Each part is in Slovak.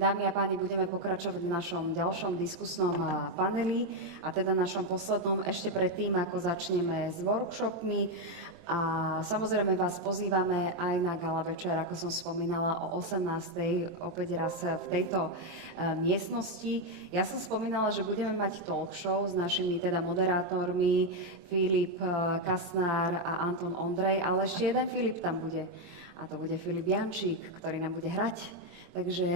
Dámy a páni, budeme pokračovať v našom ďalšom diskusnom paneli a teda našom poslednom ešte predtým, ako začneme s workshopmi. A samozrejme vás pozývame aj na gala večer, ako som spomínala, o 18:00, opäť raz v tejto miestnosti. Ja som spomínala, že budeme mať talk show s našimi teda moderátormi Filip Kasnár a Anton Ondrej, ale ešte jeden Filip tam bude. A to bude Filip Jančík, ktorý nám bude hrať. Takže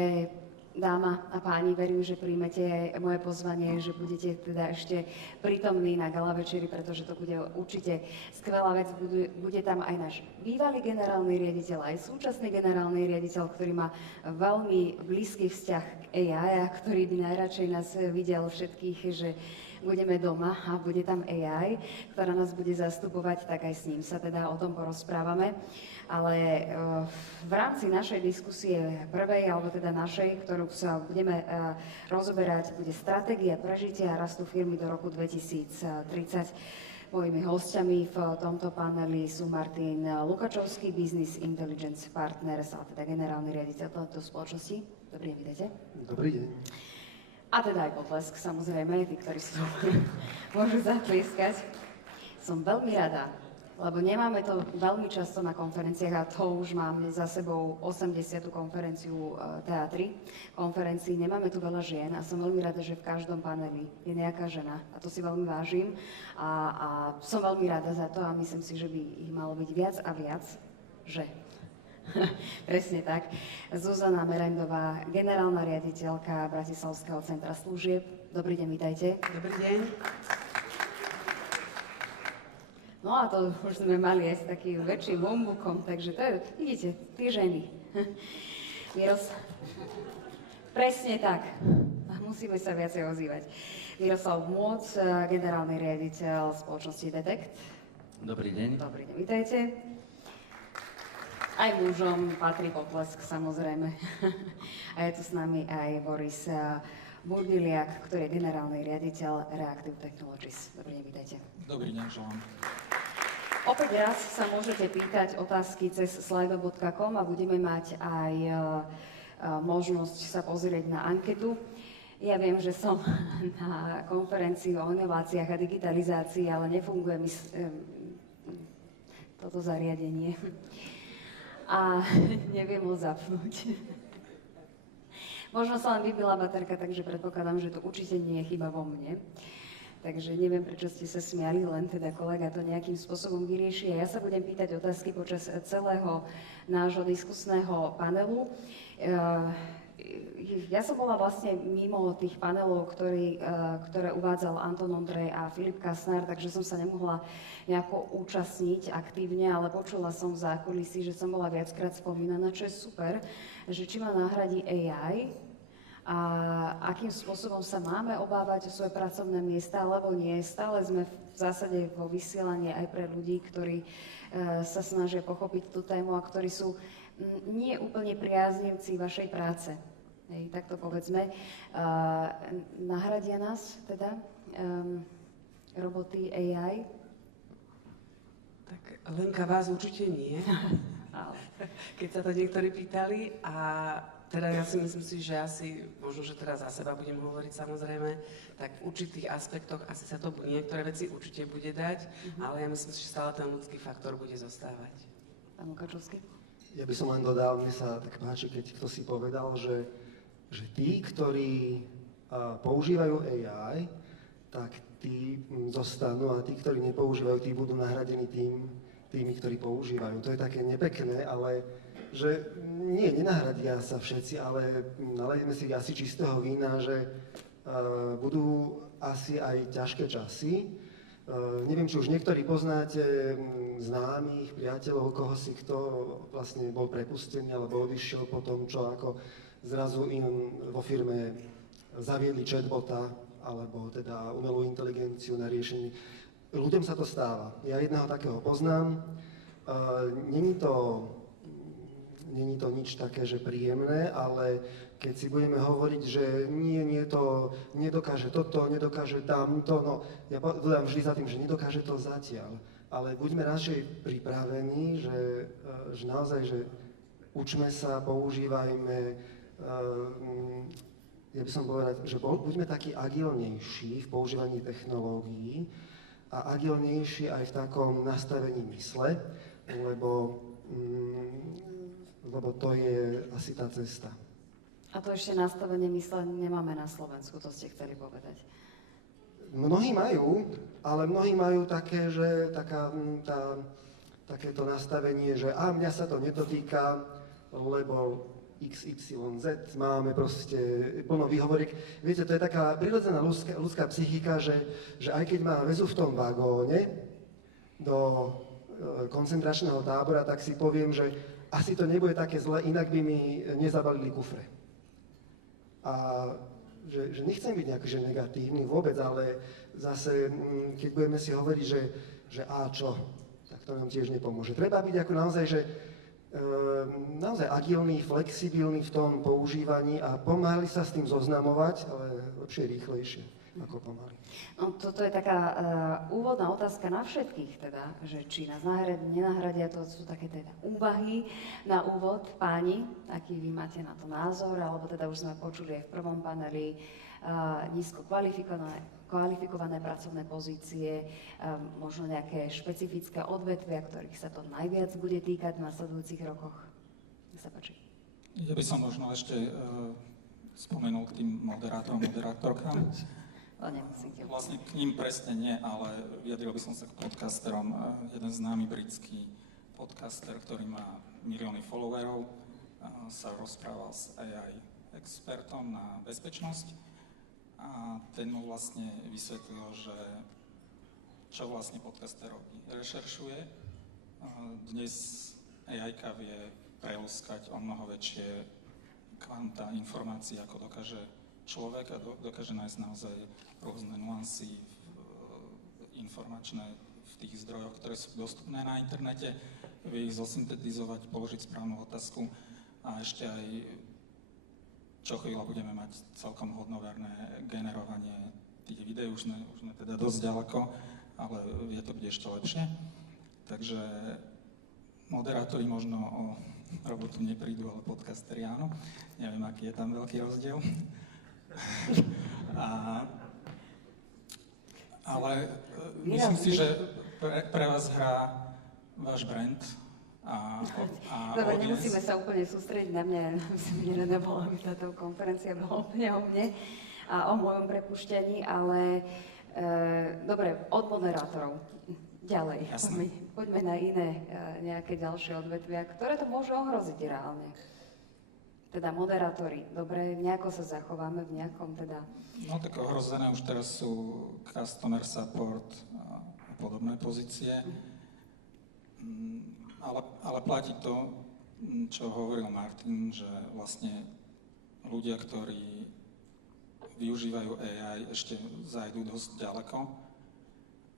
dáma a páni, verím, že príjmete moje pozvanie, že budete teda ešte prítomní na gala večeri, pretože to bude určite skvelá vec. Bude tam aj náš bývalý generálny riaditeľ, aj súčasný generálny riaditeľ, ktorý má veľmi blízky vzťah k AI a ktorý by najradšej nás videl všetkých, že budeme doma a bude tam AI, ktorá nás bude zastupovať, tak aj s ním sa teda o tom porozprávame. Ale v rámci našej diskusie prvej, alebo teda našej, ktorú sa budeme rozoberať, bude stratégia prežitia a rastu firmy do roku 2030. Mojimi hostiami v tomto paneli sú Martin Lukačovský, Business Intelligence Partners, a teda generálny riaditeľ tejto spoločnosti. Dobrý deň, vítajte. Dobrý deň. A teda aj potlesk, samozrejme, tí, ktorí sú môžu zatlieskať. Som veľmi rada, lebo nemáme to veľmi často na konferenciách a to už máme za sebou 80. konferenciu teatry. Konferencií nemáme tu veľa žien a som veľmi rada, že v každom paneli je nejaká žena a to si veľmi vážim a som veľmi rada za to a myslím si, že by ich malo byť viac a viac, že... Presne tak. Zuzana Merendová, generálna riaditeľka Bratislavského centra služieb. Dobrý deň, vítajte. Dobrý deň. No a to už sme mali aj s takým väčším humbukom, takže to je, vidíte, tie ženy. Presne tak. Musíme sa viacej ozývať. Miroslav Môc, generálny riaditeľ spoločnosti Detect. Dobrý deň. Dobrý deň, vítajte. Aj mužom patrí potlesk, samozrejme. A je tu s nami aj Boris Burdiliak, ktorý je generálny riaditeľ Reactive Technologies. Dobrý deň, vítajte. Dobrý deň, želám. Opäť raz sa môžete pýtať otázky cez slido.com a budeme mať aj možnosť sa pozrieť na anketu. Ja viem, že som na konferencii o inováciách a digitalizácii, ale nefunguje mi toto zariadenie. A neviem ho zapnúť. Možno sa len vybila baterka, takže predpokladám, že to určite nie je chyba vo mne. Takže neviem, prečo ste sa smiali, len teda kolega to nejakým spôsobom vyrieši. A ja sa budem pýtať otázky počas celého nášho diskusného panelu. Ja som bola vlastne mimo tých panelov, ktoré uvádzal Anton Ondrej a Filip Kasnár, takže som sa nemohla nejako účastniť aktívne, ale počula som v zákulisí, že som bola viackrát spomínaná, čo je super, že či ma nahradí AI a akým spôsobom sa máme obávať o svoje pracovné miesta, alebo nie. Stále sme v zásade vo vysielaní aj pre ľudí, ktorí sa snažia pochopiť tú tému a ktorí sú nie úplne priaznivci vašej práce. Hej, tak to povedzme. Nahradia nás teda roboty AI? Tak Lenka, vás určite nie, keď sa to niektorí pýtali. A teda ja si myslím si, že asi, možno, že teraz za seba budem hovoriť samozrejme, tak v určitých aspektoch asi sa to niektoré veci určite bude dať, ale ja myslím si, že stále ten ľudský faktor bude zostávať. Pán Lukačovský? Ja by som len dodal, mne sa tak páči, keď kto si povedal, že tí, ktorí používajú AI, tak tí zostanú a tí, ktorí nepoužívajú, tí budú nahradení tými, ktorí používajú. To je také nepekné, ale že nie, nenahradia sa všetci, ale nalejeme si asi čistého vína, že budú asi aj ťažké časy. Neviem, či už niektorí poznáte známych, priateľov, koho si kto vlastne bol prepustený alebo odišiel po tom, čo ako zrazu im vo firme zaviedli chatbota alebo teda umelú inteligenciu na riešenie. Ľuďom sa to stáva. Ja jedného takého poznám. Není to nič také, že príjemné, ale keď si budeme hovoriť, že nie, to nedokáže toto, nedokáže tamto, no ja dodám vždy za tým, že nedokáže to zatiaľ. Ale buďme radšej pripravení, že naozaj, že učme sa, používajme, ja by som povedal, že buďme takí agilnejší v používaní technológií a agilnejší aj v takom nastavení mysle, lebo to je asi tá cesta. A to ešte nastavenie mysle nemáme na Slovensku, to ste chceli povedať. Mnohí majú, ale mnohí majú také, že takéto nastavenie, že mňa sa to nedotýka, lebo XYZ, máme proste plno výhovoriek. Viete, to je taká prirodzená ľudská psychika, že aj keď má väzu v tom vagóne do koncentračného tábora, tak si poviem, že asi to nebude také zle, inak by mi nezabalili kufre. A že nechcem byť nejak negatívny vôbec, ale zase, keď budeme si hovoriť, že čo, tak to nám tiež nepomôže. Treba byť ako naozaj agilný, flexibilný v tom používaní a pomáhali sa s tým zoznamovať, ale lepšie rýchlejšie ako pomaly. No, toto je taká úvodná otázka na všetkých, teda, že či nás nenahradia, to sú také teda úvahy na úvod. Páni, aký vy máte na to názor, alebo teda už sme počuli aj v prvom paneli nízko kvalifikované pracovné pozície, možno nejaké špecifické odvetvia, ktorých sa to najviac bude týkať v nasledujúcich rokoch. Nech sa páči. Ja by som možno ešte spomenul k tým moderátorkám. Vlastne k ním presne nie, ale vyjadril by som sa k podcasterom. Jeden známy britský podcaster, ktorý má milióny followerov, sa rozprával s AI expertom na bezpečnosť a ten mu vlastne vysvetlil, že čo vlastne podcaster robí. Rešeršuje. Dnes AI-ka vie prelúskať o mnoho väčšie kvanta informácií, ako dokáže človek a dokáže nájsť naozaj rôzne nuancy informačné v tých zdrojoch, ktoré sú dostupné na internete, vie ich zosyntetizovať, položiť správnu otázku a ešte aj čo chvíľa budeme mať celkom hodnoverné generovanie tých videí, už sme teda dosť ďaleko, ale vie to byť ešte lepšie. Takže moderátori možno o robotu neprídu, ale podcasteri áno. Neviem, aký je tam veľký rozdiel. Ale myslím si, že pre vás hrá váš brand a dobre, nemusíme sa úplne sústrediť na mňa, nebola by táto konferencia, bola úplne o mne a o mojom prepuštení, ale dobre, od moderátorov ďalej. Poďme na iné nejaké ďalšie odvetvia, ktoré to môžu ohroziť reálne. Teda moderátori, dobre, nejako sa zachováme v nejakom teda... No tak ohrozené už teraz sú customer support a podobné pozície, ale platí to, čo hovoril Martin, že vlastne ľudia, ktorí využívajú AI, ešte zajdú dosť ďaleko,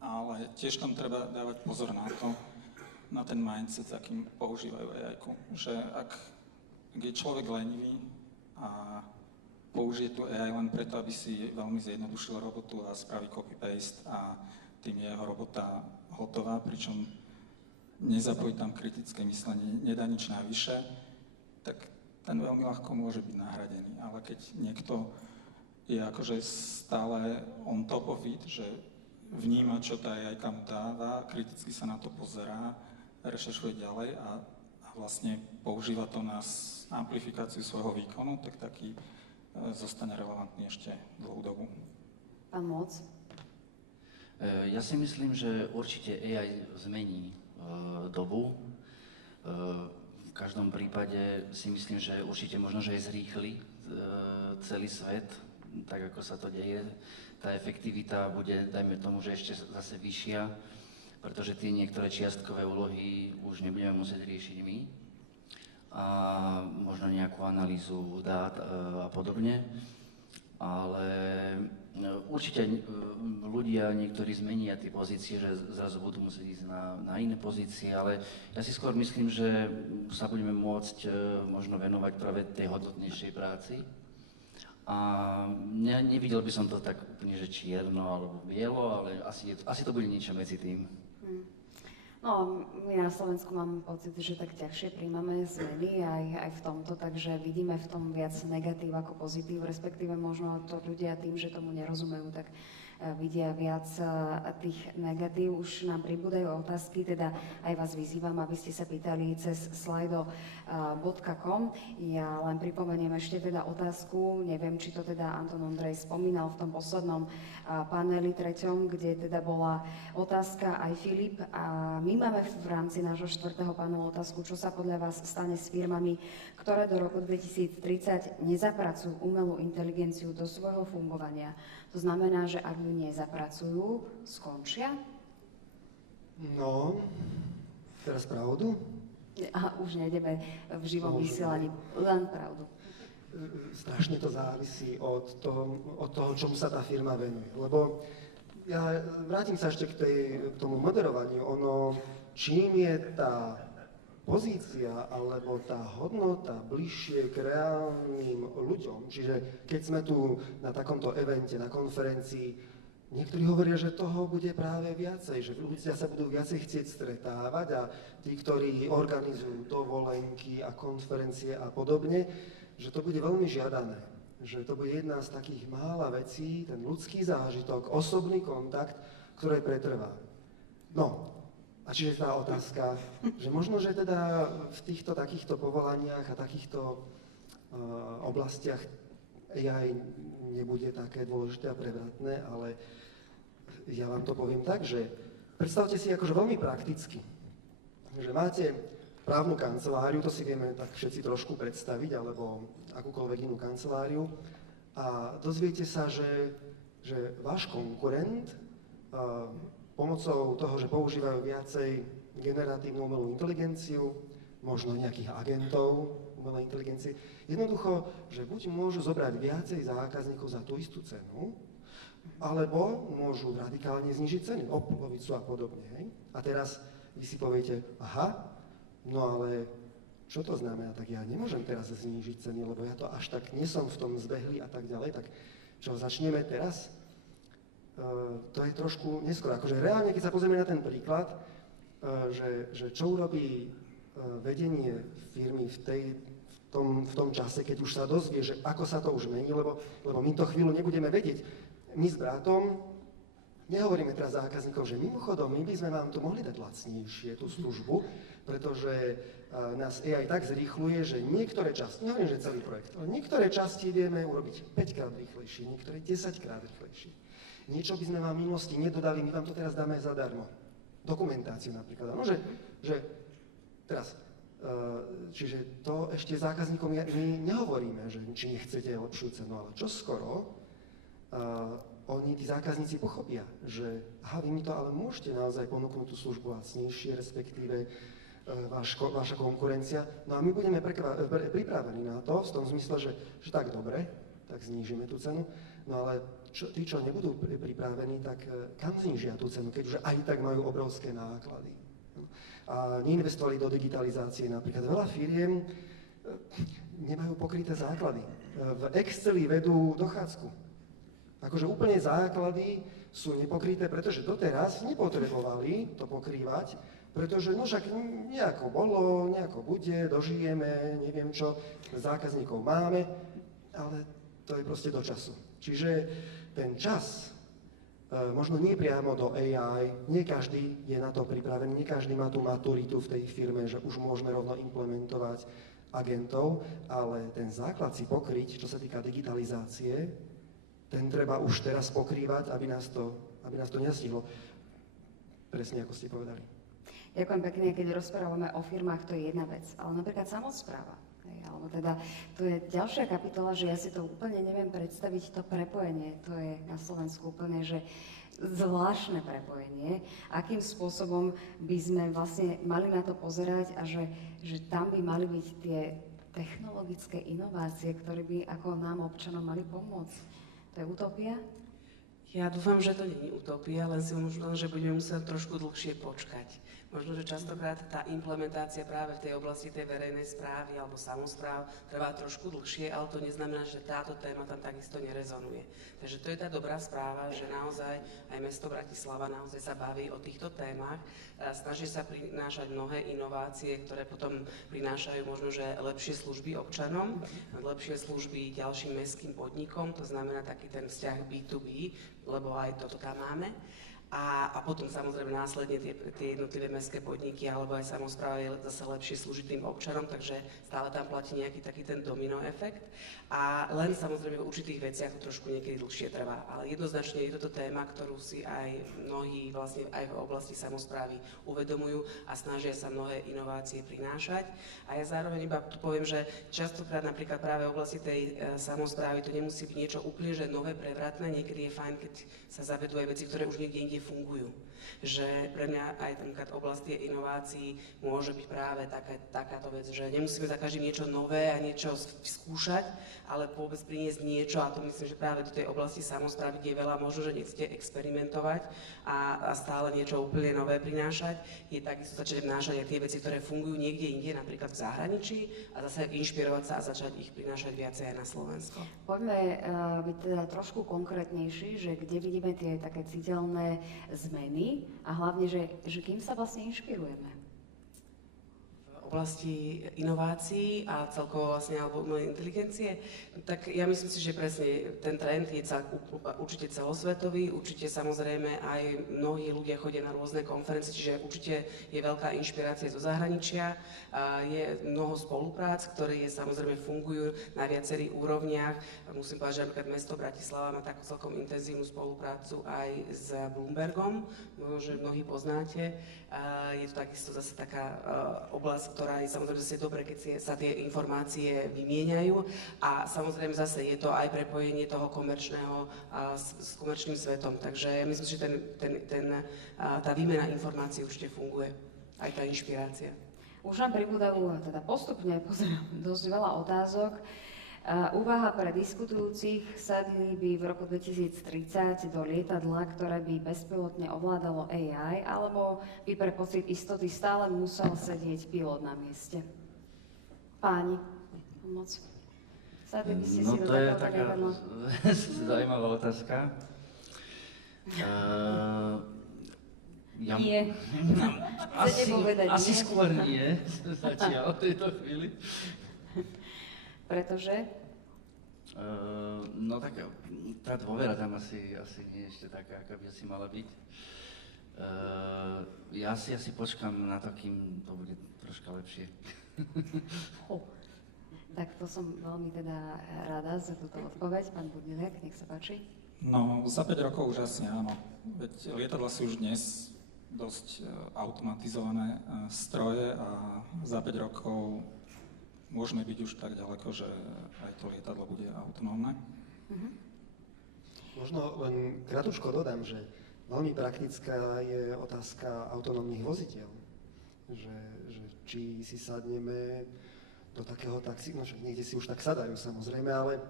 ale tiež tam treba dávať pozor na ten mindset, akým používajú AI-ku, že ak je človek lenivý a použije tú AI len preto, aby si veľmi zjednodušil robotu a spraví copy-paste a tým je jeho robota hotová, pričom nezapojí tam kritické myslenie, nedá nič navyše, tak ten veľmi ľahko môže byť nahradený. Ale keď niekto je akože stále on top of it, že vníma, čo tá AI mu dáva, kriticky sa na to pozerá, rešeršuje ďalej a vlastne používa to na amplifikáciu svojho výkonu, tak taký zostane relevantný ešte dlhú dobu. Pán Moc? Ja si myslím, že určite AI zmení dobu. V každom prípade si myslím, že určite možno, že aj zrýchli celý svet, tak ako sa to deje. Tá efektivita bude, dajme tomu, že ešte zase vyššia, pretože tie niektoré čiastkové úlohy už nebudeme musieť riešiť my a možno nejakú analýzu dát a podobne. Ale určite ľudia niektorí zmenia tie pozície, že zrazu budú musieť ísť na iné pozície, ale ja si skôr myslím, že sa budeme môcť možno venovať práve tej hodnotnejšej práci. A nevidel by som to tak úplne, že čierno alebo bielo, ale asi to bude niečo medzi tým. No No, my na Slovensku mám pocit, že tak ťažšie príjmame zmeny aj v tomto, takže vidíme v tom viac negatív ako pozitív, respektíve možno to ľudia tým, že tomu nerozumejú, tak vidia viac tých negatív. Už nám pribúdajú otázky, teda aj vás vyzývam, aby ste sa pýtali cez slido.com. Ja len pripomeniem ešte teda otázku, neviem, či to teda Anton Ondrej spomínal v tom poslednom paneli treťom, kde teda bola otázka aj Filip. A my máme v rámci nášho 4. panelu otázku, čo sa podľa vás stane s firmami, ktoré do roku 2030 nezapracujú umelú inteligenciu do svojho fungovania. To znamená, že ak ju nezapracujú, skončia? No, teraz pravdu? A už nejdeme v živom vysielaní, len pravdu. Strašne to závisí od toho, čomu sa tá firma venuje. Lebo ja vrátim sa ešte k tomu moderovaniu. Ono, čím je tá pozícia alebo tá hodnota bližšie k reálnym ľuďom, čiže keď sme tu na takomto evente, na konferencii, niektorí hovoria, že toho bude práve viacej, že ľudia sa budú viacej chcieť stretávať a tí, ktorí organizujú dovolenky a konferencie a podobne, že to bude veľmi žiadané. Že to bude jedna z takých mála vecí, ten ľudský zážitok, osobný kontakt, ktoré pretrvá. No, a čiže tá otázka, že možno, že teda v týchto takýchto povolaniach a takýchto oblastiach AI nebude také dôležité a prevratné, ale ja vám to poviem tak, že predstavte si akože veľmi prakticky, že máte právnu kanceláriu, to si vieme tak všetci trošku predstaviť, alebo akúkoľvek inú kanceláriu a dozviete sa, že váš konkurent pomocou toho, že používajú viacej generatívnu umelú inteligenciu, možno nejakých agentov umelej inteligencie, jednoducho, že buď môžu zobrať viacej zákazníkov za tú istú cenu, alebo môžu radikálne znižiť ceny o polovicu a podobne. Hej? A teraz vy si poviete, aha, no ale čo to znamená? Tak ja nemôžem teraz znížiť ceny, lebo ja to až tak nie som v tom zbehlý a tak ďalej, tak čo, začneme teraz? To je trošku neskoro. Akože reálne, keď sa pozrieme na ten príklad, že čo urobí vedenie firmy v tom čase, keď už sa dozvie, že ako sa to už mení, lebo my to chvíľu nebudeme vedieť. My s bratom nehovoríme teraz zákazníkov, že mimochodom, my by sme vám tu mohli dať lacnejšie tú službu, pretože nás AI tak zrýchluje, že niektoré časti, nehovorím, že celý projekt, ale niektoré časti vieme urobiť 5 krát rýchlejšie, niektoré 10 krát rýchlejšie. Niečo by sme vám v minulosti nedodali, my vám to teraz dáme zadarmo. Dokumentáciu napríklad. No, že teraz, čiže to ešte zákazníkom my nehovoríme, že či nechcete lepšiu cenu, ale čo skoro oni, tí zákazníci pochopia, že aha, vy mi to ale môžete naozaj ponúknuť tú službu lacnejšie, respektíve vaša konkurencia. No a my budeme pripravení na to, v tom zmysle, že tak dobre, tak znížime tú cenu, no ale tí, čo nebudú pripravení, tak kam znížia tú cenu, keď už aj tak majú obrovské náklady. A neinvestovali do digitalizácie. Napríklad veľa firiem nemajú pokryté základy. V Exceli vedú dochádzku. Akože úplne základy sú nepokryté, pretože doteraz nepotrebovali to pokrývať, pretože no však nejako bolo, nejako bude, dožijeme, neviem čo, zákazníkov máme, ale to je proste do času. Čiže ten čas, možno nie priamo do AI, nie každý je na to pripravený, nie každý má tú maturitu v tej firme, že už môžeme rovno implementovať agentov, ale ten základ si pokryť, čo sa týka digitalizácie, ten treba už teraz pokrývať, aby nás to nestihlo. Presne ako ste povedali. Ďakujem pekne, keď rozprávame o firmách, to je jedna vec, ale napríklad samospráva. Alebo teda to je ďalšia kapitola, že ja si to úplne neviem predstaviť, to prepojenie, to je na Slovensku úplne, že zvláštne prepojenie, akým spôsobom by sme vlastne mali na to pozerať a že tam by mali byť tie technologické inovácie, ktoré by ako nám občanom mali pomôcť. To je utopia? Ja dúfam, že to nie je utopia, len si možno, že budeme musieť trošku dlhšie počkať. Možno, že častokrát tá implementácia práve v tej oblasti tej verejnej správy alebo samospráv trvá trošku dlhšie, ale to neznamená, že táto téma tam takisto nerezonuje. Takže to je tá dobrá správa, že naozaj aj mesto Bratislava naozaj sa baví o týchto témach, snaží sa prinášať mnohé inovácie, ktoré potom prinášajú možno, že lepšie služby občanom, lepšie služby ďalším mestským podnikom, to znamená taký ten vzťah B2B, lebo aj toto tam máme. A potom samozrejme následne tie jednotlivé mestské podniky alebo aj samospráva zase lepšie slúžiť tým občanom, takže stále tam platí nejaký taký ten domino efekt. A len samozrejme v určitých veciach to trošku niekedy dlhšie trvá. Ale jednoznačne je toto téma, ktorú si aj mnohí vlastne aj v oblasti samosprávy uvedomujú a snažia sa mnohé inovácie prinášať. A ja zároveň iba tu poviem, že častokrát napríklad práve v oblasti tej samosprávy to nemusí byť niečo úplne že nové, prevratné. Niekedy je fajn, keď sa zavedú aj veci, ktoré už niekde inde fungujú. Že pre mňa aj napríklad oblasti inovácií môže byť práve takáto vec, že nemusíme za každým niečo nové a niečo skúšať, ale vôbec priniesť niečo, a to myslím, že práve do tej oblasti samosprávy, kde je veľa možno, že nechcete experimentovať a stále niečo úplne nové prinášať, je takisto začať vnášať aj tie veci, ktoré fungujú niekde inde, napríklad v zahraničí, a zase inšpirovať sa a začať ich prinášať viacej aj na Slovensko. Poďme byť teda trošku konkrétnejší, že kde vidíme tie také citeľné zmeny a hlavne, že kým sa vlastne inšpirujeme. V oblasti inovácií a celkovo vlastne alebo umelej inteligencie, tak ja myslím si, že presne ten trend je určite celosvetový, určite samozrejme aj mnohí ľudia chodia na rôzne konferencie, čiže určite je veľká inšpirácia zo zahraničia, je mnoho spoluprác, ktoré samozrejme fungujú na viacerých úrovniach. Musím povedať, že napríklad mesto Bratislava má takú celkom intenzívnu spoluprácu aj s Bloombergom, možno, že mnohí poznáte. Je to takisto zase taká oblasť, ktorá je samozrejme zase dobre, keď sa tie informácie vymieňajú, a samozrejme zase je to aj prepojenie toho komerčného s komerčným svetom. Takže ja myslím, že tá výmena informácií určite funguje, aj tá inšpirácia. Už nám pribúdajú, teda postupne pozerám, dosť veľa otázok. Úvaha pre diskutujúcich: sadili by v roku 2030 do lietadla, ktoré by bezpilotne ovládalo AI, alebo by pre pocit istoty stále musel sedieť pilot na mieste? Páni, pomoc. Sadli by ste si do to je takéhoto taká lietadla? zaujímavá otázka. Nie. Chcete povedať asi nie? skôr nie, zatiaľ v tejto chvíli. Pretože? No tak tá dôvera tam asi nie je ešte taká, aká by asi mala byť. Ja si asi počkam na to, kým to bude troška lepšie. Tak to som veľmi teda rada za túto odpoveď. Pán Budilek, nech sa páči. No, za 5 rokov už asi áno. Veď lietadla sú už dnes dosť automatizované stroje a za 5 rokov môžeme byť už tak ďaleko, že aj to lietadlo bude autonómne. Možno len kratučko dodám, že veľmi praktická je otázka autonómnych vozidiel. Že či si sadneme do takého taxi, no však niekde si už tak sadajú samozrejme, ale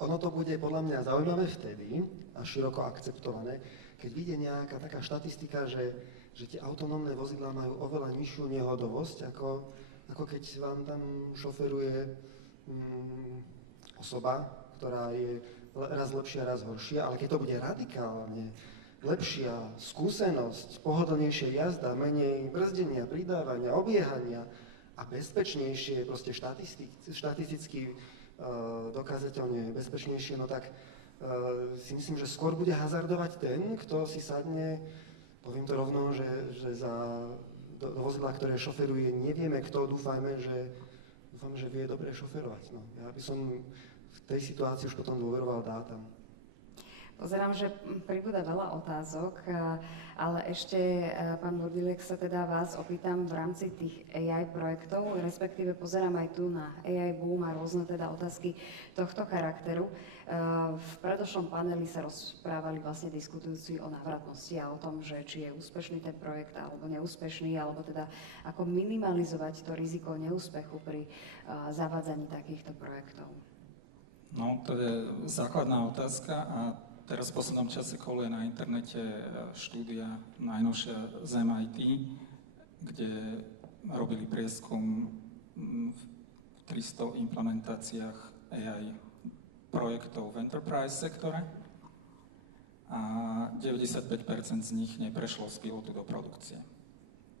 ono to bude podľa mňa zaujímavé vtedy a široko akceptované, keď vyjde nejaká taká štatistika, že tie autonómne vozidlá majú oveľa nižšiu nehodovosť, ako keď vám tam šoferuje osoba, ktorá je raz lepšia, raz horšia, ale keď to bude radikálne lepšia skúsenosť, pohodlnejšia jazda, menej brzdenia, pridávania, obiehania a bezpečnejšie, proste štatisticky dokázateľne bezpečnejšie, no tak si myslím, že skôr bude hazardovať ten, kto si sadne, poviem to rovno, že do vozidla, ktoré šoferuje, nevieme kto, dúfam, že vie dobre šoferovať. No, ja by som v tej situácii už potom dôveroval dátam. Pozerám, že pribúda veľa otázok, ale ešte, pán Budilek, sa teda vás opýtam v rámci tých AI projektov, respektíve pozerám aj tu na AI boom a rôzne teda otázky tohto charakteru. V predošlom paneli sa rozprávali vlastne diskutujúci o návratnosti a o tom, že či je úspešný ten projekt alebo neúspešný, alebo teda ako minimalizovať to riziko neúspechu pri zavádzaní takýchto projektov. No, to je základná otázka a teraz v poslednom čase koluje na internete štúdia najnovšia z MIT, kde robili prieskum v 300 implementáciách AI projektov v enterprise sektore a 95% z nich neprešlo z pilotu do produkcie.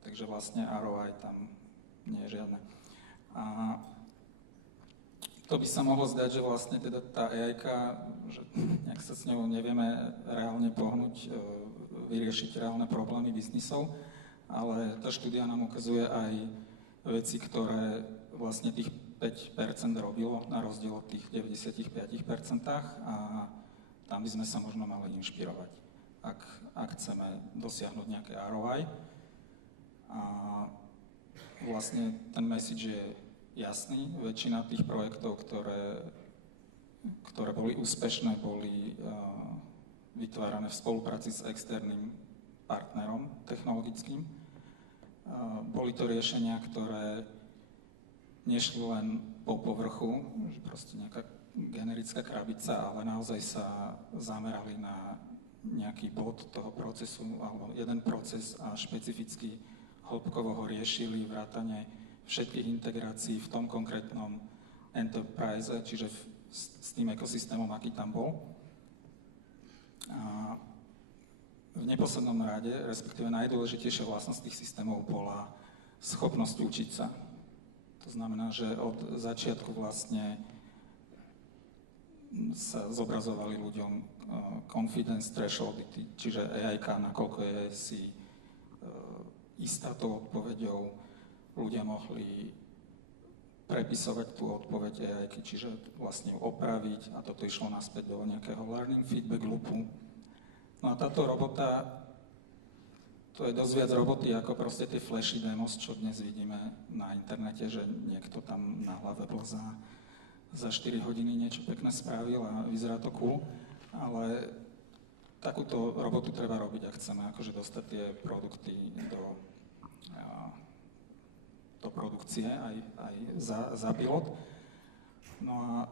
Takže vlastne ROI tam nie je žiadne. A to by sa mohlo zdať, že vlastne teda tá AI-ka, že nejak sa s ňou nevieme reálne pohnúť, vyriešiť reálne problémy biznisov, ale tá štúdia nám ukazuje aj veci, ktoré vlastne tých 5% robilo, na rozdiel od tých 95% a tam by sme sa možno mali inšpirovať, ak chceme dosiahnuť nejaké ROI. A vlastne ten message je jasný. Väčšina tých projektov, ktoré boli úspešné, boli vytvárané v spolupráci s externým partnerom technologickým. Boli to riešenia, ktoré nešli len po povrchu, že proste nejaká generická krabica, ale naozaj sa zamerali na nejaký bod toho procesu alebo jeden proces a špecificky hĺbkovo ho riešili, vrátane všetkých integrácií v tom konkrétnom enterprise, čiže s tým ekosystémom, aký tam bol. A v neposlednom rade, respektíve najdôležitejšia vlastnosť tých systémov bola schopnosť učiť sa. To znamená, že od začiatku vlastne sa zobrazovali ľuďom confidence thresholdy, čiže AI-ka, nakoľko je si istá tou odpoveďou, ľudia mohli prepisovať tú odpoveď AI-ky, čiže vlastne ju opraviť a toto išlo naspäť do nejakého learning feedback loopu. No a táto robota, to je dosť viac roboty ako proste tie flashy demos, čo dnes vidíme na internete, že niekto tam na hlave bol za 4 hodiny niečo pekné spravil a vyzerá to cool, ale takúto robotu treba robiť, ak chceme akože dostať tie produkty do produkcie aj za pilot. No a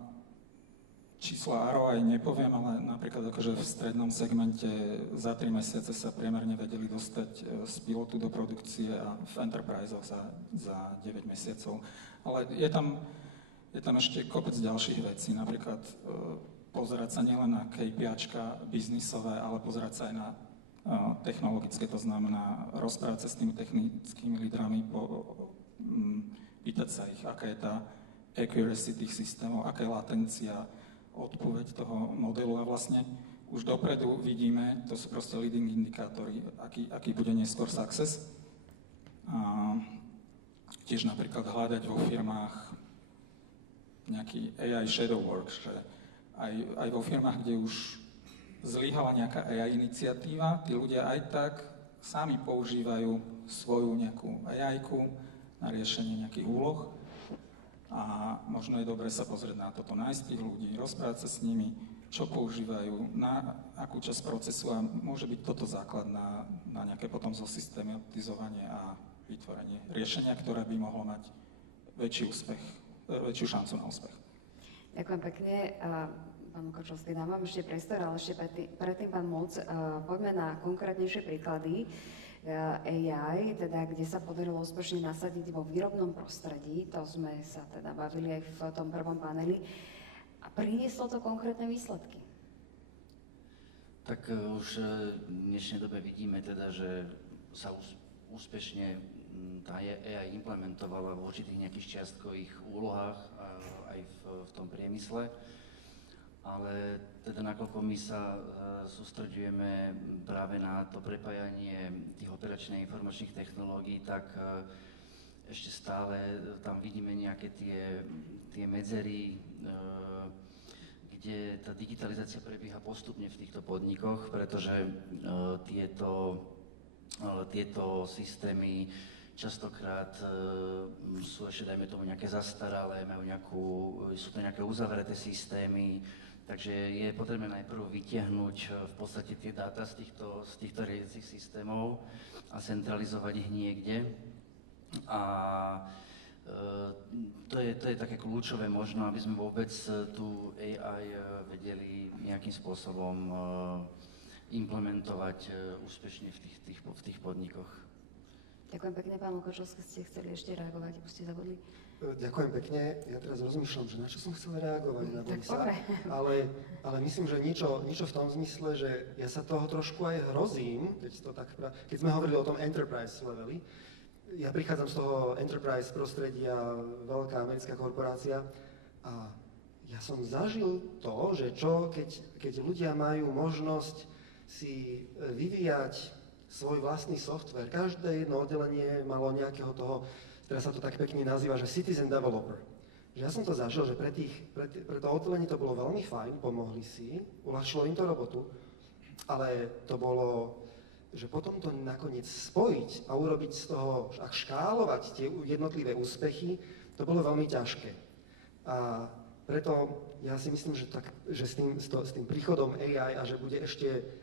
čísla ROI nepoviem, ale napríklad akože v strednom segmente za 3 mesiace sa priemerne vedeli dostať z pilotu do produkcie a v enterpriseoch za 9 mesiacov. Ale je tam ešte kopec ďalších vecí, napríklad pozerať sa nielen na KPIčka biznisové, ale pozerať sa aj na technologické, to znamená rozprávať sa s tými technickými lídrami, pýtať sa ich, aká je tá accuracy tých systémov, aká je latencia, odpoveď toho modelu a vlastne už dopredu vidíme, to sú proste leading indikátory, aký bude neskôr success. A tiež napríklad hľadať vo firmách nejaký AI shadow work, že aj vo firmách, kde už zlyhala nejaká AI iniciatíva, tí ľudia aj tak sami používajú svoju nejakú AI-ku na riešenie nejakých úloh a možno je dobre sa pozrieť na toto, nájsť tých ľudí, rozprávať sa s nimi, čo používajú, na akú časť procesu a môže byť toto základ na nejaké potom zosystematizovanie a vytvorenie riešenia, ktoré by mohlo mať väčšiu šancu na úspech. Ďakujem pekne. Pán Kočovský, dám vám ešte priestor, ale ešte predtým, pán Moc, poďme na konkrétnejšie príklady AI, teda kde sa podarilo úspešne nasadiť vo výrobnom prostredí, to sme sa teda bavili aj v tom prvom paneli, a prinieslo to konkrétne výsledky. Tak už v dnešnej dobe vidíme teda, že sa úspešne tá AI implementovala v určitých nejakých čiastkových úlohách aj v tom priemysle. Ale teda nakoľko my sa sústreďujeme práve na to prepájanie tých operačných informačných technológií, tak ešte stále tam vidíme nejaké tie medzery, kde tá digitalizácia prebieha postupne v týchto podnikoch, pretože tieto systémy častokrát sú ešte, dajme tomu, nejaké zastaralé, sú to nejaké uzavreté systémy, takže je potrebné najprv vytiahnuť v podstate tie dáta z týchto riadiacich systémov a centralizovať ich niekde. A To je také kľúčové možno, aby sme vôbec tú AI vedeli nejakým spôsobom implementovať úspešne v tých podnikoch. Ďakujem pekne, pán Lukačovský, ste chceli ešte reagovať, už ste zabudli. Ďakujem pekne. Ja teraz rozmýšľam, že na čo som chcel reagovať na Borisa, ale myslím, že niečo v tom zmysle, že ja sa toho trošku aj hrozím, keď sme hovorili o tom enterprise leveli. Ja prichádzam z toho enterprise prostredia, veľká americká korporácia a ja som zažil to, že keď ľudia majú možnosť si vyvíjať svoj vlastný software, každé jedno oddelenie malo nejakého toho, teraz sa to tak pekne nazýva, že citizen developer. Že ja som to zažil, že pre to oddelenie to bolo veľmi fajn, pomohli si, uľahčilo im to robotu, ale to bolo, že potom to nakoniec spojiť a urobiť z toho, a škálovať tie jednotlivé úspechy, to bolo veľmi ťažké. A preto ja si myslím, že s tým príchodom AI a že bude ešte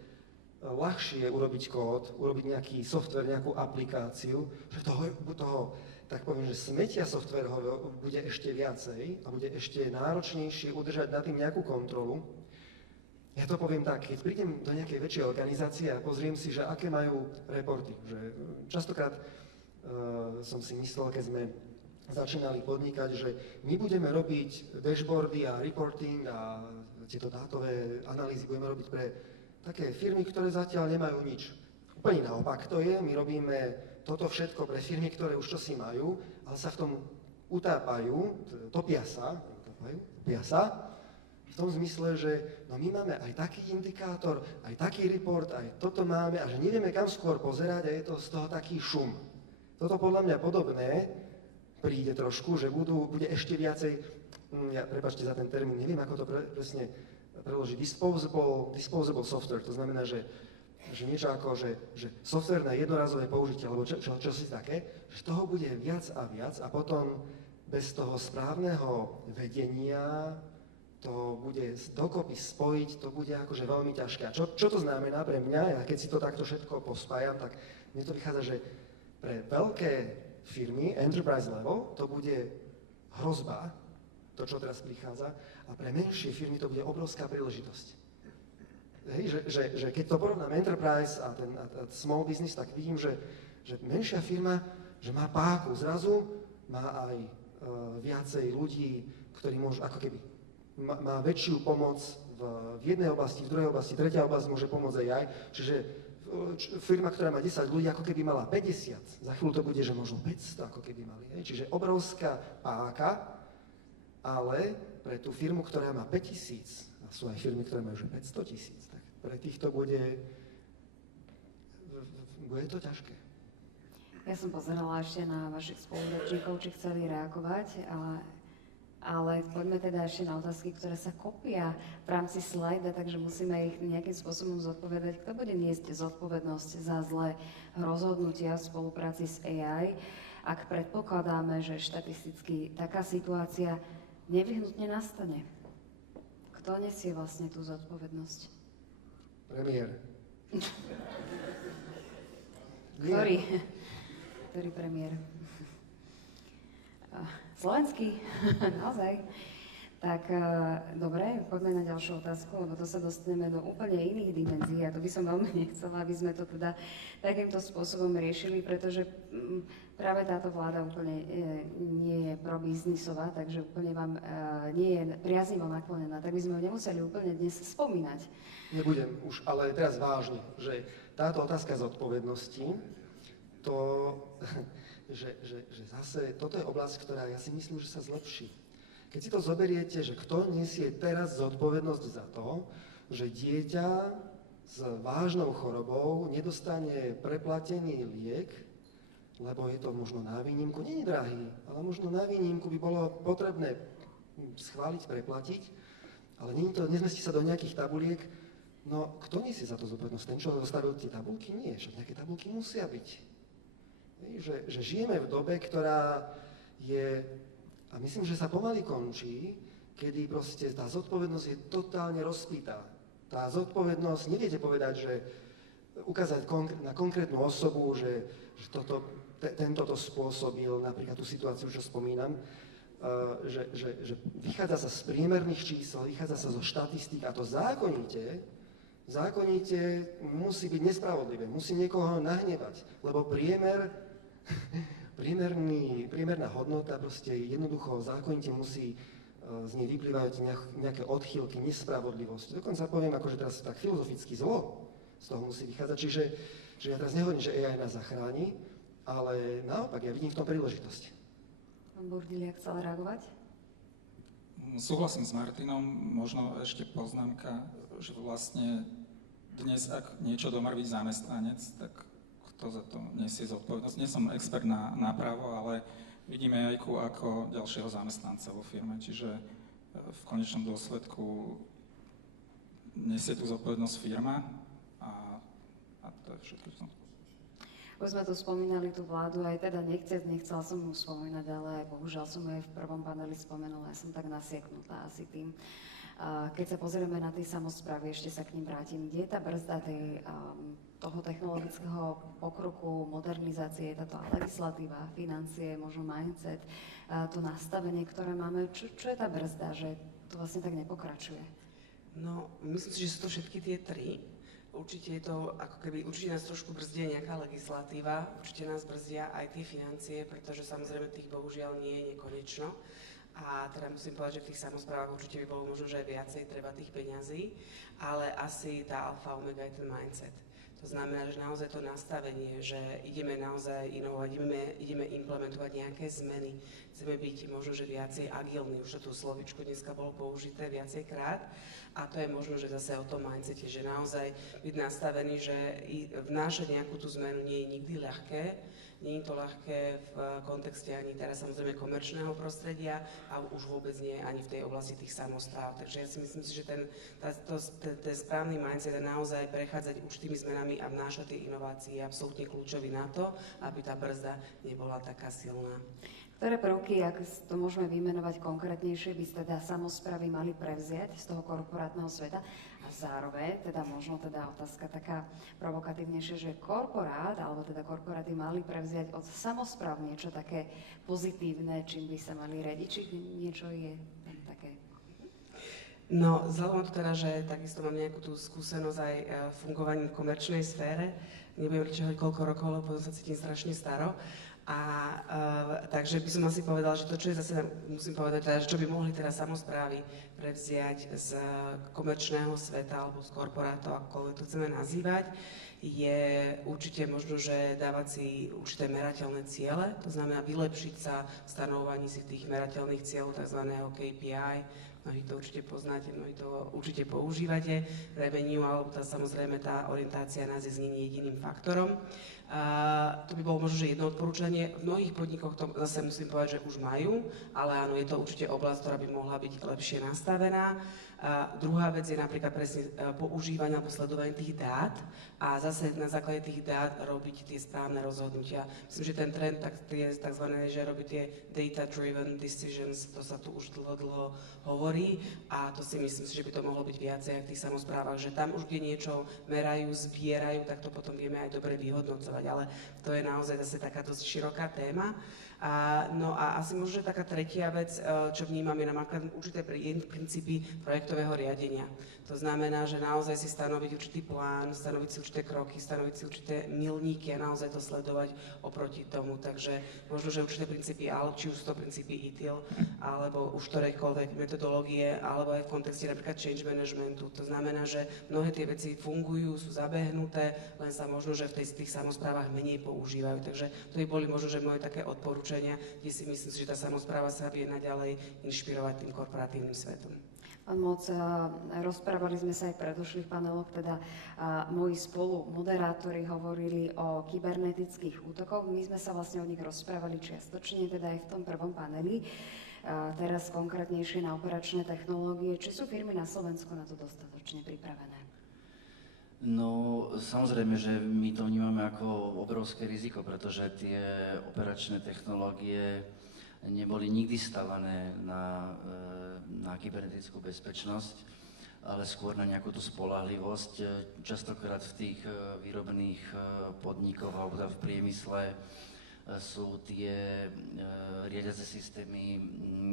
ľahšie urobiť kód, urobiť nejaký software, nejakú aplikáciu, že toho tak poviem, že smetia softwareho bude ešte viacej a bude ešte náročnejšie udržať nad tým nejakú kontrolu. Ja to poviem tak, keď prídem do nejakej väčšej organizácie a pozriem si, že aké majú reporty. Že častokrát som si myslel, keď sme začínali podnikať, že my budeme robiť dashboardy a reporting a tieto dátové analýzy budeme robiť pre také firmy, ktoré zatiaľ nemajú nič. Úplne naopak to je, my robíme toto všetko pre firmy, ktoré už čosi majú, ale sa v tom topia sa, v tom zmysle, že no my máme aj taký indikátor, aj taký report, aj toto máme a že nevieme kam skôr pozerať a je to z toho taký šum. Toto podľa mňa podobné príde trošku, že bude ešte viacej, prepáčte za ten termín, neviem ako to presne preložiť, disposable software, to znamená, že niečo ako, že software na jednorazové použitie, alebo čo si také, že toho bude viac a viac a potom bez toho správneho vedenia to bude dokopy spojiť, to bude akože veľmi ťažké. A čo to znamená pre mňa? Ja keď si to takto všetko pospájam, tak mne to vychádza, že pre veľké firmy, enterprise level, to bude hrozba, to, čo teraz prichádza, a pre menšie firmy to bude obrovská príležitosť. Hej, že keď to porovnám enterprise a ten small business, tak vidím, že menšia firma, že má páku, zrazu má aj viacej ľudí, ktorí môžu, ako keby, má väčšiu pomoc v jednej oblasti, v druhej oblasti, tretia oblasť môže pomôcť aj. Čiže firma, ktorá má 10 ľudí, ako keby mala 50, za chvíľu to bude, že možno 500, ako keby mali. Hej. Čiže obrovská páka, ale pre tú firmu, ktorá má 5000, a sú aj firmy, ktoré majú že 500 000, tak pre týchto bude to ťažké. Ja som pozerala ešte na vašich spolurečníkov, či chceli reagovať, ale poďme teda ešte na otázky, ktoré sa kopia v rámci slajda, takže musíme ich nejakým spôsobom zodpovedať. Kto bude niesť zodpovednosť za zlé rozhodnutia v spolupráci s AI, ak predpokladáme, že štatisticky taká situácia nevyhnutne nastane? Kto nesie vlastne tú zodpovednosť? Premiér. Ktorý premiér? Slovenský? Naozaj? Tak dobre, poďme na ďalšiu otázku, lebo to sa dostaneme do úplne iných dimenzií a to by som veľmi nechcela, aby sme to teda takýmto spôsobom riešili, pretože práve táto vláda úplne nie je probiznisová, takže úplne vám nie je priaznivo naklonená, tak by sme ho nemuseli úplne dnes spomínať. Nebudem už, ale teraz vážne, že táto otázka zodpovednosti, že zase toto je oblasť, ktorá ja si myslím, že sa zlepší. Keď si to zoberiete, že kto nesie teraz zodpovednosť za to, že dieťa s vážnou chorobou nedostane preplatený liek, lebo je to možno na výnimku, nie je drahý, ale možno na výnimku by bolo potrebné schváliť, preplatiť, ale nezmestí sa do nejakých tabuliek, no kto nesie za to zodpovednosť? Ten, čo dostavil tie tabulky? Nie, však nejaké tabulky musia byť. Že žijeme v dobe, ktorá je, a myslím, že sa pomaly končí, kedy proste tá zodpovednosť je totálne rozpitá. Tá zodpovednosť, neviete povedať, že ukázať na konkrétnu osobu, že tento to spôsobil, napríklad tú situáciu, čo spomínam, že vychádza sa z priemerných čísel, vychádza sa zo štatistík a to zákonite musí byť nespravodlivé, musí niekoho nahnevať, lebo priemerná hodnota proste jednoducho zákonite musí z nej vyplývať nejaké odchýlky, nespravodlivosť. Dokonca poviem, akože teraz tak filozoficky zlo z toho musí vychádzať. Čiže ja teraz nehovorím, že AI nás zachráni, ale naopak, ja vidím v tom príležitosť. Pán Burdiliak chcel reagovať? Súhlasím s Martinom, možno ešte poznámka, že vlastne dnes, ak niečo doma robí zamestnanec, tak kto za to nesie zodpovednosť. Nie som expert na právo, ale vidíme AI-ku ako ďalšieho zamestnanca vo firme, čiže v konečnom dôsledku nesie tú zodpovednosť firma a to je všetko. Už sme tu spomínali tú vládu, aj teda nechcela som ju spomínať, ale bohužiaľ som ju aj v prvom paneli spomenula, ja som tak nasieknutá asi tým. Keď sa pozrieme na tie samosprávy, ešte sa k nim vrátim, kde je tá brzda toho technologického pokroku, modernizácie, táto legislatíva, financie, možno mindset, to nastavenie, ktoré máme, čo je tá brzda, že to vlastne tak nepokračuje? No, myslím si, že sú to všetky tie tri. Určite je to, ako keby, určite nás trošku brzdí nejaká legislatíva, určite nás brzdia aj tie financie, pretože samozrejme tých bohužiaľ nie je nekonečno. A teda musím povedať, že v tých samosprávach určite by bolo možno, že viacej treba tých peňazí, ale asi tá alfa omega je ten mindset. To znamená, že naozaj to nastavenie, že ideme naozaj inovovať, ideme implementovať nejaké zmeny, chceme byť možno, že viacej agilní, už to slovičko dneska bolo použité viacejkrát a to je možno, že zase o tom mindsete, že naozaj byť nastavený, že vnášať nejakú tú zmenu nie je nikdy ľahké. Nie je to ľahké v kontexte ani teraz samozrejme komerčného prostredia a už vôbec nie ani v tej oblasti tých samospráv. Takže ja si myslím, že ten správny mindset je naozaj prechádzať už tými zmenami a vnášať tie inovácie je absolútne kľúčový na to, aby tá brzda nebola taká silná. Ktoré prvky, ak to môžeme vymenovať konkrétnejšie, by teda samosprávy mali prevziať z toho korporátneho sveta? A zároveň, teda možno teda otázka taká provokatívnejšia, že korporát, alebo teda korporáty mali prevziať od samospráv niečo také pozitívne, čím by sa mali riadiť, či niečo je také? No, vzhľadom na to teda, že takisto mám nejakú tú skúsenosť aj fungovaním v komerčnej sfére, nebudem hovoriť koľko rokov, lebo potom sa cítim strašne staro. Takže by som asi povedala, že to, čo je zase, musím povedať, teda, že čo by mohli teraz samosprávy prevziať z komerčného sveta alebo z korporátov, akokoľvek to chceme nazývať, je určite možno, že dávať si určité merateľné ciele, to znamená vylepšiť sa v stanovovaní si tých merateľných cieľov, tzv. KPI. Mnohí to určite poznáte, mnohí to určite používate. Revenue, alebo samozrejme tá orientácia nás je znení jediným faktorom. To by bolo možno, že jedno odporúčanie. V mnohých podnikoch to zase musím povedať, že už majú, ale áno, je to určite oblasť, ktorá by mohla byť lepšie nastavená. Druhá vec je napríklad presne používanie alebo sledovanie tých dát a zase na základe tých dát robiť tie správne rozhodnutia. Myslím, že ten trend je takzvané, že robí tie data-driven decisions, to sa tu už dlho hovorí a to si myslím, že by to mohlo byť viacej aj v tých samosprávach, že tam už kde niečo merajú, zbierajú, tak to potom vieme aj dobre vyhodnocovať, ale to je naozaj zase taká dosť široká téma. No a asi možno taká tretia vec, čo vnímam, je napríklad určité princípy projektového riadenia. To znamená, že naozaj si stanoviť určitý plán, stanoviť si určité kroky, stanoviť si určité milníky a naozaj to sledovať oproti tomu. Takže možno, že určité princípy, či už sú to princípy ITIL, alebo už ktorejkoľvek metodológie, alebo aj v kontexte napríklad change managementu. To znamená, že mnohé tie veci fungujú, sú zabehnuté, len sa možno, že v tých samosprávach menej používajú. Takže to by boli možno, že moje také odporúčania, kde si myslím, že tá samospráva sa vie naďalej inšpirovať tým korporatívnym svetom. Pán Moc, rozprávali sme sa aj v predošlých paneloch, teda moji spolu moderátori hovorili o kybernetických útokoch. My sme sa vlastne o nich rozprávali čiastočne, teda aj v tom prvom paneli. Teraz konkrétnejšie na operačné technológie. Či sú firmy na Slovensku na to dostatočne pripravené? No, samozrejme, že my to vnímame ako obrovské riziko, pretože tie operačné technológie neboli nikdy stavané na kybernetickú bezpečnosť. ale skôr na nejakú tú spoľahlivosť. Častokrát v tých výrobných podnikoch alebo teda v priemysle sú tie riadiace systémy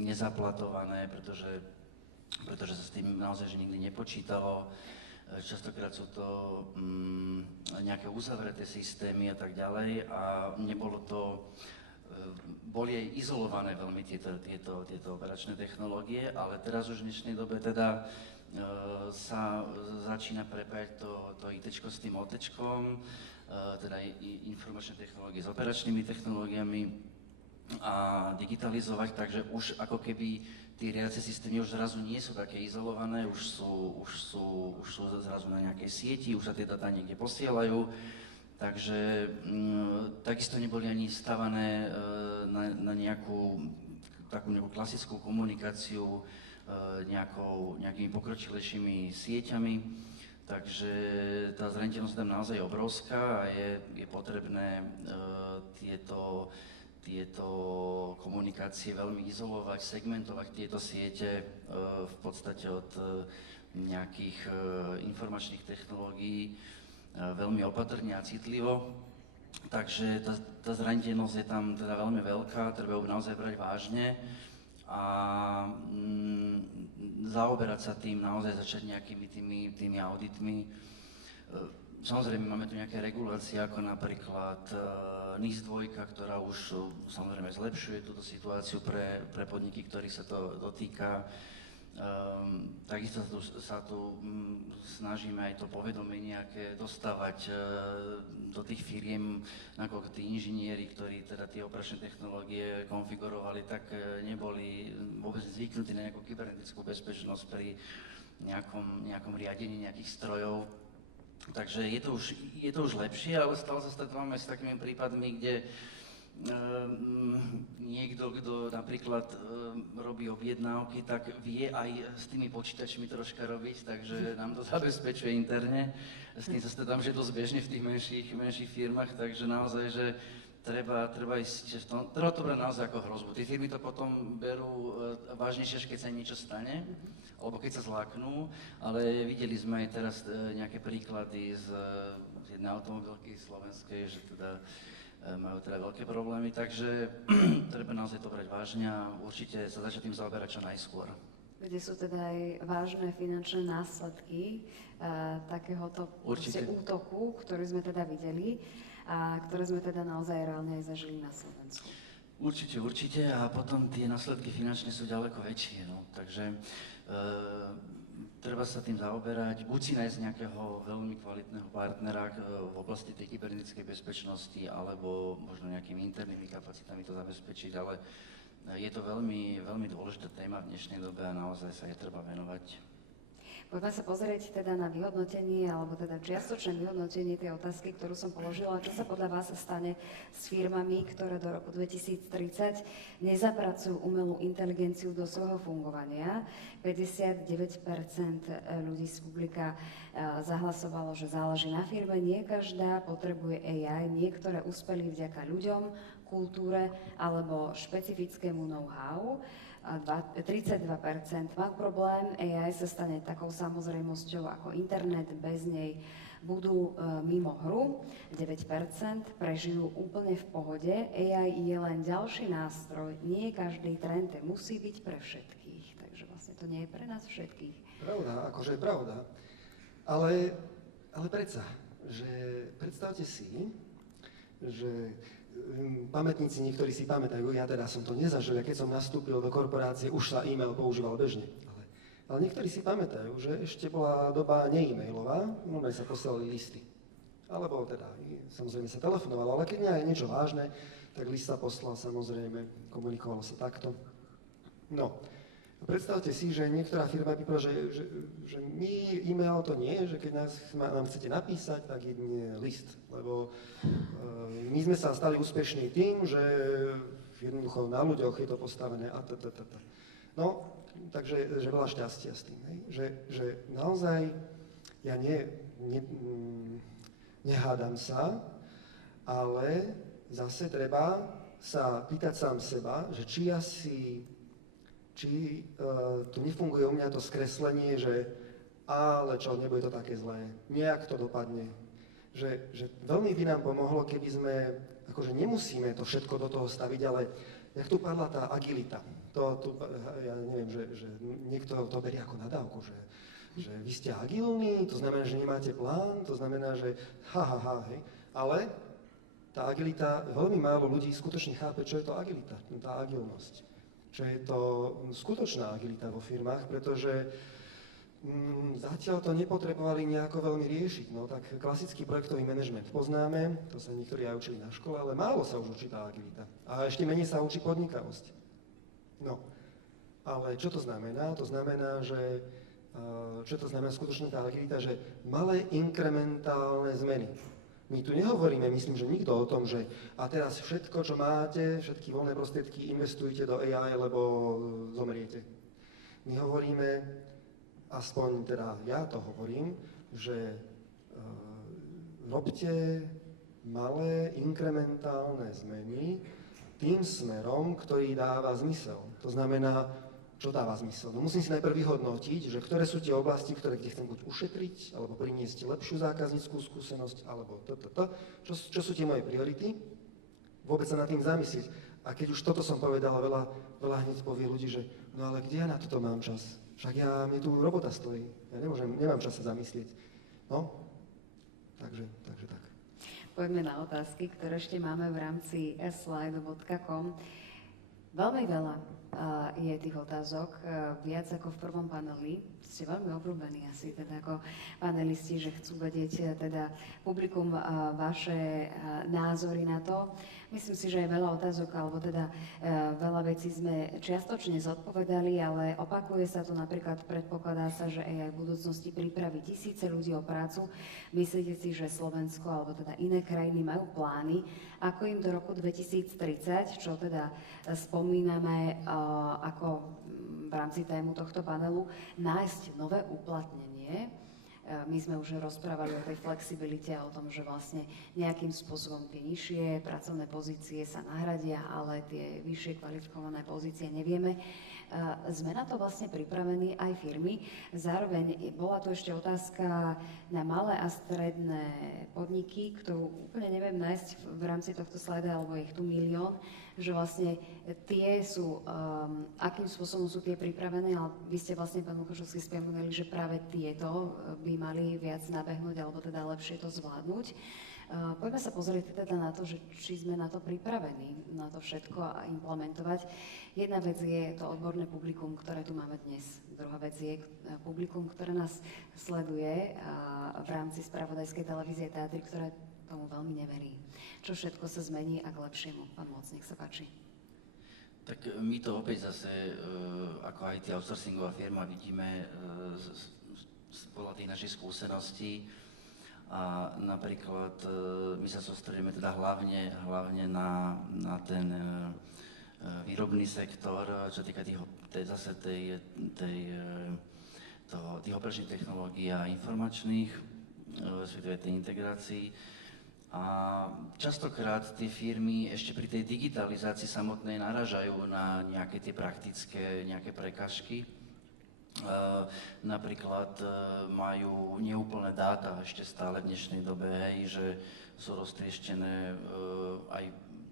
nezaplatované, pretože sa s tým naozaj že nikdy nepočítalo. Častokrát sú to nejaké uzavreté systémy a tak ďalej a boli aj izolované veľmi tieto operačné technológie, ale teraz už v dnešnej dobe teda sa začína prepájať to ITčko s tým OTčkom, teda informačné technológie s operačnými technológiami a digitalizovať, takže už ako keby tie riadiace systémy už zrazu nie sú také izolované, už sú zrazu na nejakej sieti, už sa tie dáta niekde posielajú. Takže takisto neboli ani stavané na nejakú klasickú komunikáciu nejakými pokročilejšími sieťami. Takže tá zraniteľnosť je tam naozaj obrovská a je potrebné tieto komunikácie veľmi izolovať, segmentovať tieto siete v podstate od nejakých informačných technológií veľmi opatrne a citlivo. Takže tá zraniteľnosť je tam teda veľmi veľká, treba ju naozaj brať vážne a zaoberať sa tým, naozaj začať nejakými tými auditmi. Samozrejme máme tu nejaké regulácie, ako napríklad NIS 2, ktorá už samozrejme zlepšuje túto situáciu pre podniky, ktorých sa to dotýka. Takisto sa tu snažíme aj to povedomie nejaké dostávať do tých firiem, nakoľko tí inžinieri, ktorí teda tie operačné technológie konfigurovali, tak neboli vôbec zvyknutí na nejakú kybernetickú bezpečnosť pri nejakom riadení nejakých strojov. Takže je to už lepšie, ale stále sa stretávame s takými prípadmi, kde niekto, kto napríklad robí objednávky, tak vie aj s tými počítačmi troška robiť, takže nám to zabezpečuje interne. S tým sa stretám, že je dosť bežne v tých menších firmách, takže naozaj, že treba ísť, treba to brať naozaj ako hrozbu. Tie firmy to potom berú vážnejšie, až keď sa im niečo stane, alebo keď sa zláknú, ale videli sme aj teraz nejaké príklady z jednej automobilky slovenskej, že teda majú teda veľké problémy, takže treba naozaj to brať vážne a určite sa začať tým zaoberať čo najskôr. Kde sú teda aj vážne finančné následky takéhoto útoku, ktorý sme teda videli a ktoré sme teda naozaj reálne aj zažili na Slovensku. Určite a potom tie následky finančné sú ďaleko väčšie, no. Takže treba sa tým zaoberať, buď si nájsť nejakého veľmi kvalitného partnera v oblasti tej kybernetickej bezpečnosti, alebo možno nejakými internými kapacitami to zabezpečiť, ale je to veľmi, veľmi dôležitá téma v dnešnej dobe a naozaj sa je treba venovať. Poďme sa pozrieť teda na vyhodnotenie, alebo teda čiastočné vyhodnotenie tej otázky, ktorú som položila. Čo sa podľa vás stane s firmami, ktoré do roku 2030 nezapracujú umelú inteligenciu do svojho fungovania? 59% ľudí z publika zahlasovalo, že záleží na firme. Nie každá potrebuje AI, niektoré uspeli vďaka ľuďom, kultúre alebo špecifickému know-how. 32% má problém, AI sa stane takou samozrejmosťou ako internet, bez nej budú mimo hru. 9% prežijú úplne v pohode. AI je len ďalší nástroj, nie každý trend musí byť pre všetkých, takže vlastne to nie je pre nás všetkých. Pravda, akože je pravda, ale predsa, že predstavte si, že pamätníci niektorí si pamätajú, ja teda som to nezažil, keď som nastúpil do korporácie, už sa e-mail používal bežne. Ale niektorí si pamätajú, že ešte bola doba ne-e-mailová, normálne sa posielali listy. Alebo teda, samozrejme sa telefonovalo, ale keď nie je niečo vážne, tak list sa poslal, samozrejme, komunikovalo sa takto. No, predstavte si, že niektorá firma by povedala, že my e-mail to nie, že keď nám chcete napísať, tak jedine list, lebo my sme sa stali úspešní tým, že jednoducho na ľuďoch je to postavené a No, takže že veľa šťastia s tým, hej? Že naozaj ja nehádam sa, ale zase treba sa pýtať sám seba, že či tu nefunguje u mňa to skreslenie, že ale čo, nebude to také zlé, nejak to dopadne. Že veľmi by nám pomohlo, keby sme, akože nemusíme to všetko do toho staviť, ale jak tu padla tá agilita, ja neviem, že niekto to berie ako nadávku, že vy ste agilní, to znamená, že nemáte plán, to znamená, že hej, ale tá agilita, veľmi málo ľudí skutočne chápe, čo je to agilita, tá agilnosť. Čo je to skutočná agilita vo firmách, pretože zatiaľ to nepotrebovali nejako veľmi riešiť. No tak klasický projektový manažment poznáme, to sa niektorí aj učili na škole, ale málo sa už učí tá agilita. A ešte menej sa učí podnikavosť. No, ale čo to znamená? To znamená, že čo to znamená skutočne tá agilita, že malé inkrementálne zmeny. My tu nehovoríme, myslím, že nikto o tom, že a teraz všetko, čo máte, všetky voľné prostriedky investujte do AI, lebo zomriete. My hovoríme, aspoň teda ja to hovorím, že robte malé inkrementálne zmeny tým smerom, ktorý dáva zmysel. To znamená, čo dáva zmysel? No musím si najprv vyhodnotiť, že ktoré sú tie oblasti, kde chcem buď ušetriť, alebo priniesť lepšiu zákazníckú skúsenosť, alebo čo sú tie moje priority, vôbec sa nad tým zamyslieť. A keď už toto som povedal, veľa hneď povie ľudí, že no ale kde ja na toto mám čas? Však mne tu robota stojí, ja nemám čas sa zamyslieť. No, takže tak. Poďme na otázky, ktoré ešte máme v rámci slido.com. Veľmi veľa je tých otázok, viac ako v prvom paneli. Ste veľmi obľúbení asi teda ako panelisti, že chcú vedieť teda publikum vaše názory na to. Myslím si, že je veľa otázok, alebo teda veľa vecí sme čiastočne zodpovedali, ale opakuje sa to napríklad, predpokladá sa, že AI v budúcnosti pripraví tisíce ľudí o prácu. Myslíte si, že Slovensko, alebo teda iné krajiny majú plány, ako im do roku 2030, čo teda spomíname ako v rámci tému tohto panelu, nájsť nové uplatnenie. My sme už rozprávali o tej flexibilite a o tom, že vlastne nejakým spôsobom tie nižšie pracovné pozície sa nahradia, ale tie vyššie kvalifikované pozície nevieme. Sme na to vlastne pripravení aj firmy. Zároveň bola tu ešte otázka na malé a stredné podniky, ktorú úplne neviem nájsť v rámci tohto slajda, alebo je ich tu milión, že vlastne tie sú, akým spôsobom sú tie pripravené, ale vy ste vlastne, pán Lukašovský, spomenuli, že práve tieto by mali viac nabehnúť, alebo teda lepšie to zvládnuť. Poďme sa pozrieť teda na to, že či sme na to pripravení, na to všetko a implementovať. Jedna vec je to odborné publikum, ktoré tu máme dnes. Druhá vec je publikum, ktoré nás sleduje v rámci spravodajskej televízie Teatry, ktoré tomu veľmi neverí. Čo všetko sa zmení a k lepšiemu? Pán Moc, nech sa páči. Tak my to opäť zase, ako aj tá outsourcingová firma, vidíme podľa tých našich skúseností. A napríklad my sa sústredíme teda hlavne na ten výrobný sektor, čo týka tých operačných technológií a informačných, svetovej tej integrácii. A častokrát tie firmy ešte pri tej digitalizácii samotnej naražajú na nejaké tie praktické prekažky. Napríklad majú neúplné dáta ešte stále v dnešnej dobe, hej, že sú roztrieštené aj,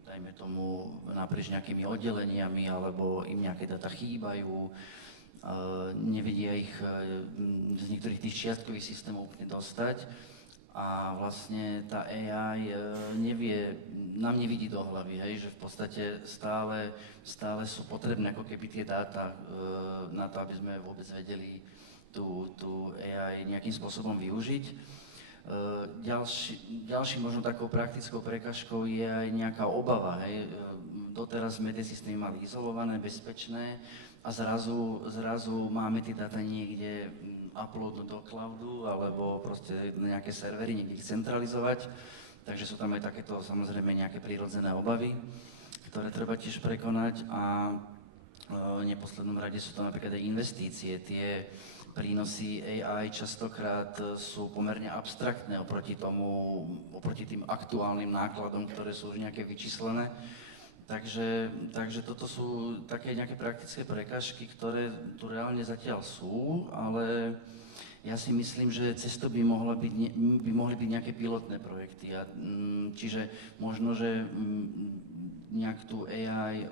dajme tomu, naprieč nejakými oddeleniami, alebo im nejaké dáta chýbajú, nevedia ich z niektorých tých čiastkových systémov úplne dostať. A vlastne tá AI nám nevidí do hlavy, hej, že v podstate stále sú potrebné ako keby tie dáta na to, aby sme vôbec vedeli tú AI nejakým spôsobom využiť. Ďalší možno takou praktickou prekažkou je aj nejaká obava, hej. Doteraz sme tie systémy mali izolované, bezpečné a zrazu máme tie dáta niekde uploadnúť do cloudu alebo proste nejaké servery, niekde ich centralizovať. Takže sú tam aj takéto samozrejme nejaké prírodzené obavy, ktoré treba tiež prekonať a v neposlednom rade sú to napríklad aj investície. Tie prínosy AI častokrát sú pomerne abstraktné oproti tým aktuálnym nákladom, ktoré sú už nejaké vyčíslené. Takže toto sú také nejaké praktické prekážky, ktoré tu reálne zatiaľ sú, ale Ja si myslím, že cestou by mohli byť nejaké pilotné projekty. Čiže možno, že nejak tú AI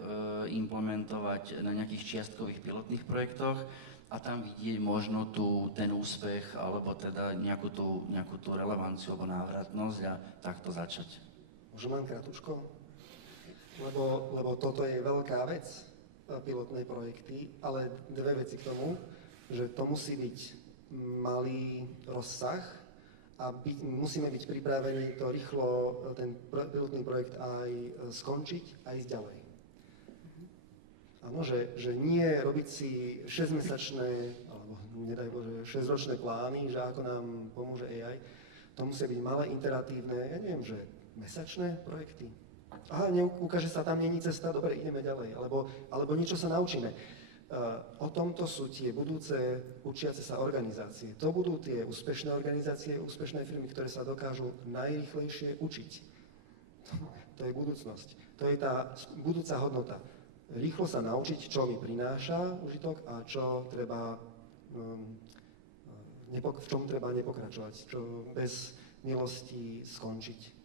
implementovať na nejakých čiastkových pilotných projektoch a tam vidieť možno ten úspech alebo teda nejakú tú relevanciu alebo návratnosť a takto začať. Môžem len kratučko? Lebo toto je veľká vec, pilotné projekty, ale dve veci k tomu, že to musí byť malý rozsah a musíme byť pripravení to rýchlo, ten pilotný projekt aj skončiť a ísť ďalej. Áno, že nie robiť si 6-mesačné, alebo nedaj Bože, 6-ročné plány, že ako nám pomôže AI. To musia byť malé, iteratívne, ja neviem, že mesačné projekty. Aha, ukáže sa tam, není cesta, dobre, ideme ďalej, alebo niečo sa naučíme. O tomto sú tie budúce učiace sa organizácie. To budú tie úspešné organizácie, úspešné firmy, ktoré sa dokážu najrýchlejšie učiť. To je budúcnosť. To je tá budúca hodnota. Rýchlo sa naučiť, čo mi prináša užitok a čo treba, v čom treba nepokračovať, čo bez milosti skončiť.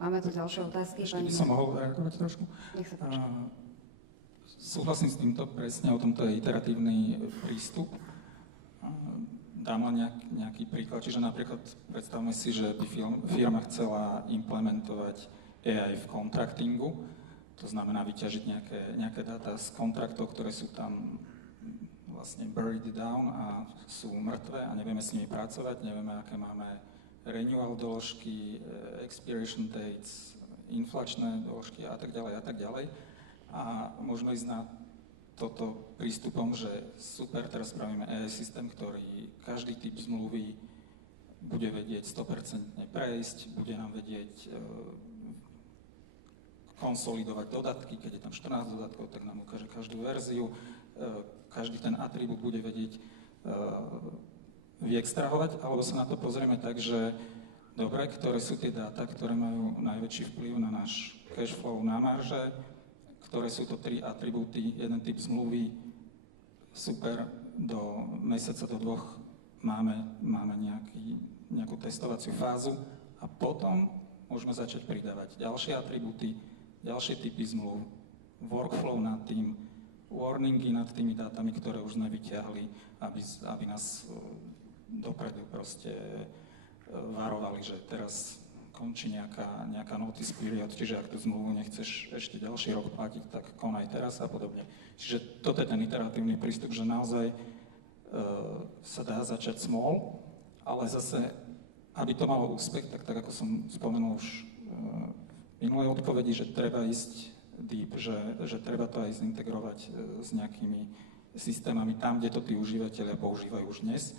Máme tu ďalšie otázky. Ešte by som mohol reagovať trošku. Nech sa páči. Súhlasím s týmto presne, o tomto je iteratívny prístup. Dám len nejaký príklad, čiže napríklad predstavme si, že by firma chcela implementovať AI v kontraktingu, to znamená vyťažiť nejaké dáta z kontraktov, ktoré sú tam vlastne buried down a sú mŕtve a nevieme s nimi pracovať, nevieme, aké máme renewal doložky, expiration dates, inflačné doložky a tak ďalej a tak ďalej. A môžeme ísť na toto prístupom, že super, teraz spravíme AI systém, ktorý každý typ zmluvy bude vedieť 100% prejsť, bude nám vedieť konsolidovať dodatky, keď je tam 14 dodatkov, tak nám ukáže každú verziu, každý ten atribút bude vedieť vyextrahovať, alebo sa na to pozrieme tak, že dobre, ktoré sú tie dáta, ktoré majú najväčší vplyv na náš cash flow, na marže, ktoré sú to 3 atribúty, jeden typ zmluvy, super, do mesiaca, do 2 máme nejakú testovaciu fázu a potom môžeme začať pridávať ďalšie atribúty, ďalšie typy zmluv, workflow nad tým, warningy nad tými dátami, ktoré už sme vyťahli, aby nás dopredu proste varovali, že teraz končí nejaká notice period, čiže ak tú zmluvu nechceš ešte ďalší rok platiť, tak konaj teraz a podobne. Čiže toto je ten iteratívny prístup, že naozaj sa dá začať small, ale zase, aby to malo úspech, tak ako som spomenul už v minulej odpovedi, že treba ísť deep, že treba to aj zintegrovať s nejakými systémami tam, kde to tí užívateľia používajú už dnes,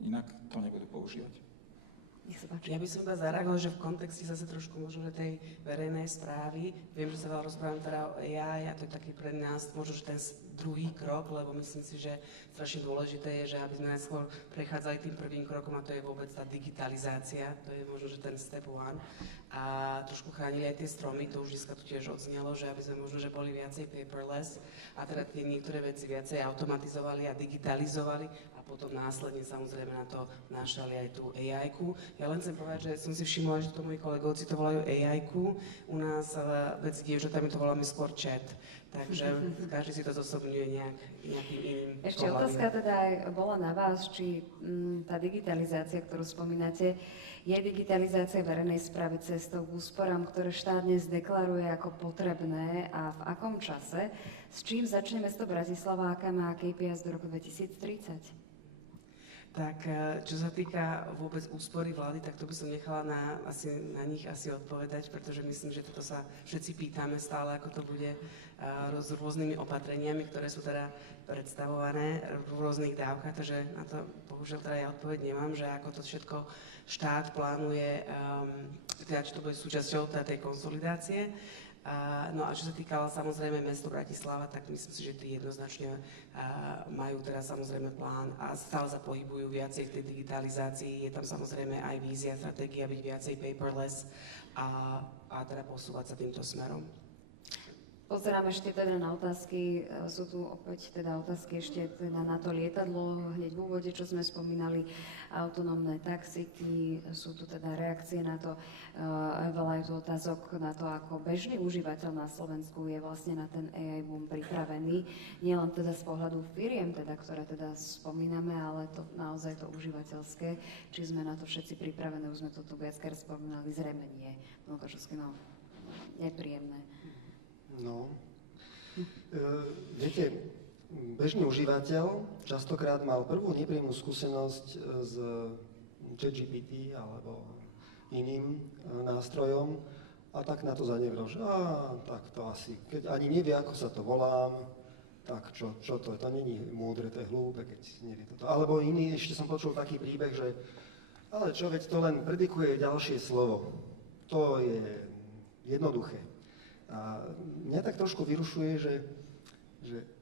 inak to nebudú používať. Ja by som iba zareagovala, že v kontexte zase trošku možno že tej verejnej správy, viem, že sa veľa rozprávam teda o AI a to je taký pre nás možno že ten druhý krok, lebo myslím si, že strašne dôležité je, že aby sme najskôr prechádzali tým prvým krokom a to je vôbec tá digitalizácia, to je možno že ten step one a trošku chránili aj tie stromy, to už dneska tu tiež odznelo, že aby sme možno že boli viacej paperless a teda tie niektoré veci viacej automatizovali a digitalizovali a potom následne samozrejme na to našali aj tú AI-ku. Ja len chcem povedať, že som si všimla, že to moji kolegovci to volajú AI-ku, u nás medzi dievčatami to voláme skôr chat, takže každý si to zosobňuje nejakým iným Ešte pohľadom. otázka teda aj bola na vás, či tá digitalizácia, ktorú spomínate, je digitalizácia verejnej správy cestou k úsporám, ktoré štát dnes deklaruje ako potrebné a v akom čase? S čím začne mesto Bratislava, aká má KPIs do roku 2030? Tak čo sa týka vôbec úspory vlády, tak to by som nechala na nich asi odpovedať, pretože myslím, že toto sa všetci pýtame stále, ako to bude s rôznymi opatreniami, ktoré sú teda predstavované v rôznych dávkach, takže na to bohužiaľ teda ja odpoveď nemám, že ako to všetko štát plánuje, teda či to bude súčasťou tej konsolidácie. No a čo sa týkala samozrejme mesto Bratislava, tak myslím si, že tí jednoznačne majú teraz samozrejme plán a stále sa pohybujú viacej v tej digitalizácii. Je tam samozrejme aj vízia, stratégia byť viacej paperless a teda posúvať sa týmto smerom. Pozerám ešte teda na otázky, sú tu opäť teda otázky ešte teda na to lietadlo, hneď v úvode, čo sme spomínali, autonómne taxiky, sú tu teda reakcie na to, veľa je tu otázok na to, ako bežný užívateľ na Slovensku je vlastne na ten AI boom pripravený, nielen teda z pohľadu firiem, teda, ktoré teda spomíname, ale to naozaj to užívateľské, či sme na to všetci pripravení, už sme to tu viackrát spomínali, zrejme nie, nepríjemné. No, viete, bežný užívateľ častokrát mal prvú nepríjemnú skúsenosť s ChatGPT alebo iným nástrojom a tak na to zanevrel, že tak to asi, keď ani nevie, ako sa to volám, tak čo to není múdre, to je hlúpe, keď nevie toto. Alebo iný, ešte som počul taký príbeh, že ale čo, veď to len predikuje ďalšie slovo, to je jednoduché. A mňa tak trošku vyrušuje, že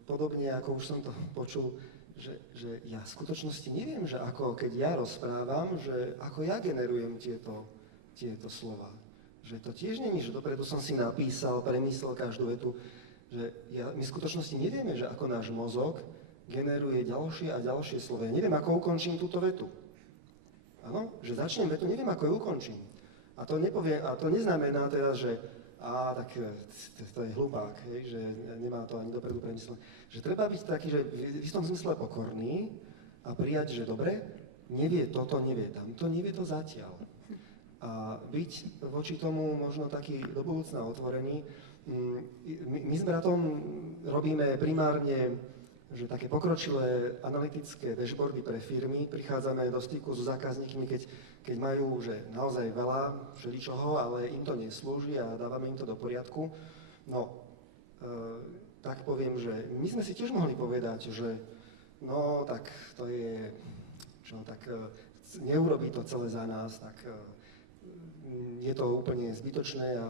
podobne ako už som to počul, že ja v skutočnosti neviem, že ako keď ja rozprávam, že ako ja generujem tieto slova. Že to tiež není, že dopredu som si napísal, premyslel každú vetu, že my v skutočnosti nevieme, že ako náš mozog generuje ďalšie a ďalšie slova. Ja neviem, ako ukončím túto vetu. Áno? Že začnem vetu, neviem, ako ju ukončím. A to neznamená teda, že tak to je hlupák, že nemá to ani dopredu premyslené. Že treba byť taký, že v istom zmysle pokorný a prijať, že dobre, nevie toto, nevie tamto, nevie to zatiaľ. A byť voči tomu možno taký do budúcna otvorený. My s bratom robíme primárne že také pokročilé analytické dashboardy pre firmy, prichádzame do styku so zákazníkmi, keď majú že naozaj veľa všeličoho, ale im to neslúži a dávame im to do poriadku. No, tak poviem, že my sme si tiež mohli povedať, že no tak to je, neurobí to celé za nás, tak je to úplne zbytočné,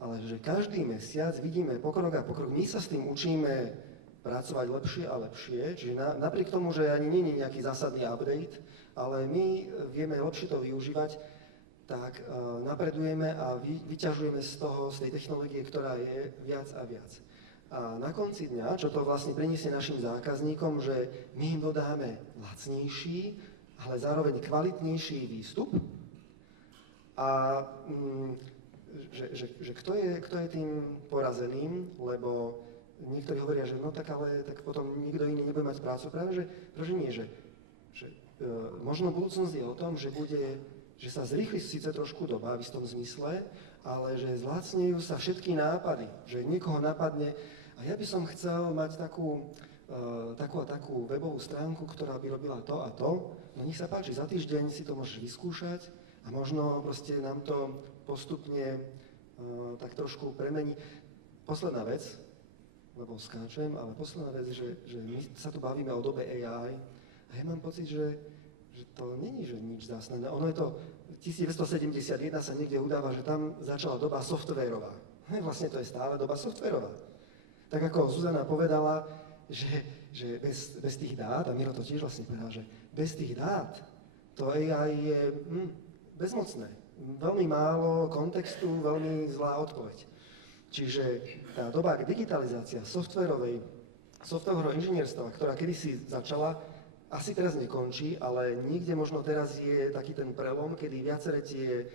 ale že každý mesiac vidíme pokrok a pokrok, my sa s tým učíme pracovať lepšie a lepšie, čiže napriek tomu, že ani nie je nejaký zásadný update, ale my vieme lepšie to využívať, tak napredujeme a vyťažujeme z tej technológie, ktorá je viac a viac. A na konci dňa, čo to vlastne priniesie našim zákazníkom, že my im dodáme lacnejší, ale zároveň kvalitnejší výstup a že kto je tým porazeným, lebo niektorí hovoria, že no tak ale tak potom nikto iný nebude mať prácu. Práve, že nie, že možno budúcnosť je o tom, že sa zrýchli síce trošku doba v istom zmysle, ale že zlacnejú sa všetky nápady, že niekoho napadne a ja by som chcel mať takú webovú stránku, ktorá by robila to a to, no nech sa páči, za týždeň si to môžeš vyskúšať a možno proste nám to postupne tak trošku premení. Posledná vec, lebo skáčem, ale posledná vec, že my sa tu bavíme o dobe AI a ja mám pocit, že to není, že nič zásne. Ono je to, 1971 sa niekde udáva, že tam začala doba softvérová. Vlastne to je stále doba softvérová. Tak ako Zuzana povedala, že bez tých dát, a Miro to tiež vlastne povedal, že bez tých dát to AI je bezmocné. Veľmi málo kontextu, veľmi zlá odpoveď. Čiže tá doba digitalizácia softvérového inžinierstva, ktorá kedysi začala, asi teraz nekončí, ale niekde možno teraz je taký ten prelom, kedy viaceré tie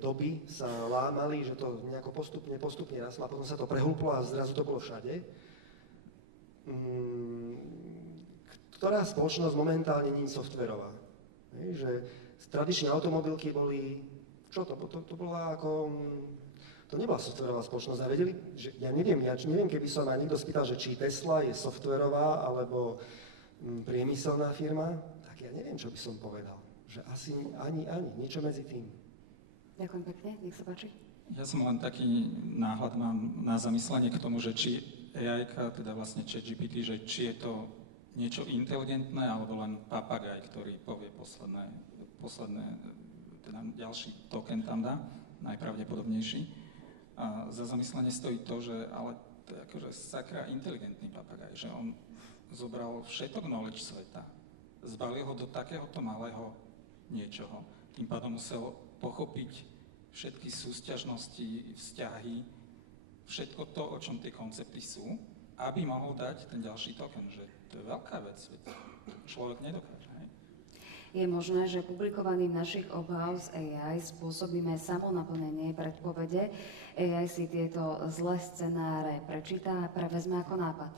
doby sa lámali, že to nejako postupne rastlo a potom sa to prehlúplo a zrazu to bolo všade. Ktorá spoločnosť momentálne nie je softvérová? Že tradičné automobilky boli, to bola ako... To nebola softvérová spoločnosť a vedeli, že ja neviem, keby sa ma niekto spýtal, že či Tesla je softvérová alebo priemyselná firma, tak ja neviem, čo by som povedal. Že asi ani, niečo medzi tým. Ďakujem pekne, nech sa páči. Ja som len taký náhľad mám na zamyslenie k tomu, že či AI-ka, teda vlastne ChatGPT, že či je to niečo inteligentné alebo len papagaj, ktorý povie posledné, teda ďalší token tam dá, najpravdepodobnejší. A za zamyslenie stojí to, že ale to je akože sakra inteligentný papagaj, že on zobral všetok knowledge sveta, zbalil ho do takéhoto malého niečoho, tým pádom musel pochopiť všetky súsťažnosti, vzťahy, všetko to, o čom tie koncepty sú, aby mohol dať ten ďalší token, že to je veľká vec, veď človek nedokáže. Hej? Je možné, že publikovaním našich obáv z AI spôsobíme samonaplnenie predpovede. AI si tieto zlé scenáre prečíta a prevezme ako nápad.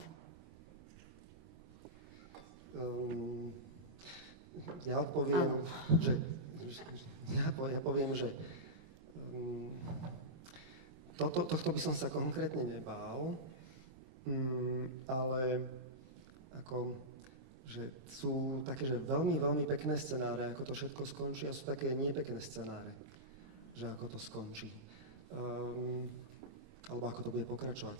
Ja odpoviem, že ja poviem, že tohto by som sa konkrétne nebál, ale ako, že sú také, že veľmi, veľmi pekné scenáre, ako to všetko skončí, a sú také nepekné scenáre, že ako to skončí. Alebo ako to bude pokračovať.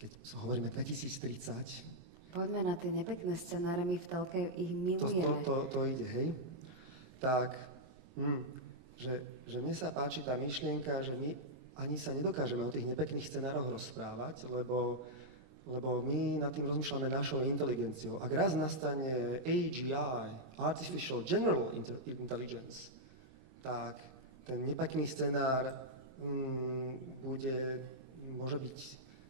Keď hovoríme 2030. Poďme na tie nepekné scenáre, my v telke ich milujeme. To ide, hej? Tak, že mne sa páči tá myšlienka, že my ani sa nedokážeme o tých nepekných scenároch rozprávať, lebo my nad tým rozmýšľame našou inteligenciou. Ak raz nastane AGI, Artificial General Intelligence, tak ten nepekný scenár môže byť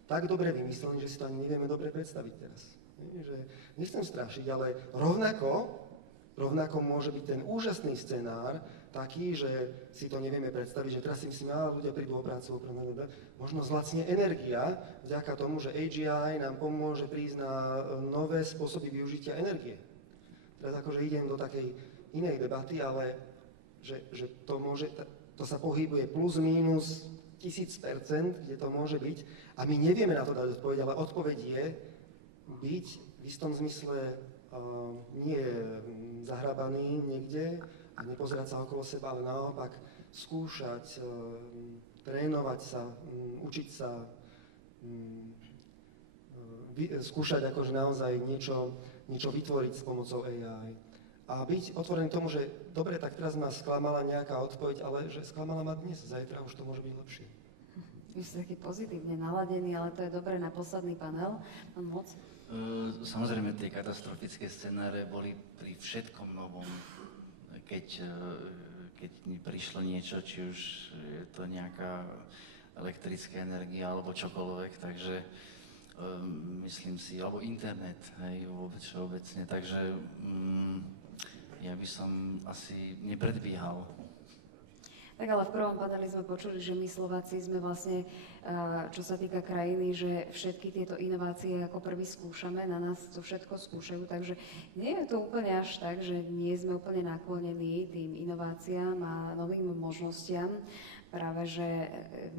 tak dobre vymyslený, že si to ani nevieme dobre predstaviť teraz. Že nechcem strašiť, ale rovnako môže byť ten úžasný scenár taký, že si to nevieme predstaviť, že teraz si myslíme, ľudia prídu o prácu, možno zlacne energia vďaka tomu, že AGI nám pomôže prísť na nové spôsoby využitia energie. Teraz akože idem do takej inej debaty, ale že to sa pohybuje plus mínus 1000%, kde to môže byť a my nevieme na to dať odpoveď, ale odpoveď je byť v istom zmysle nie zahrabaný niekde a nepozerať sa okolo seba, ale naopak skúšať, trénovať sa, učiť sa, skúšať akože naozaj niečo vytvoriť s pomocou AI. A byť otvorený tomu, že dobre, tak teraz ma sklamala nejaká odpoveď, ale že sklamala ma dnes, zajtra už to môže byť lepšie. Vy ste taký pozitívne naladený, ale to je dobré na posledný panel. Pán Moc? Samozrejme, tie katastrofické scenáre boli pri všetkom novom. Keď mi prišlo niečo, či už je to nejaká elektrická energia alebo čokoľvek, takže myslím si, alebo internet, hej, vôbec všeobecne, takže ja by som asi nepredbiehal. Tak ale v prvom paneli sme počuli, že my Slováci sme vlastne, čo sa týka krajiny, že všetky tieto inovácie ako prvý skúšame, na nás to všetko skúšajú, takže nie je to úplne až tak, že nie sme úplne naklonení tým inováciám a novým možnostiam. Práve, že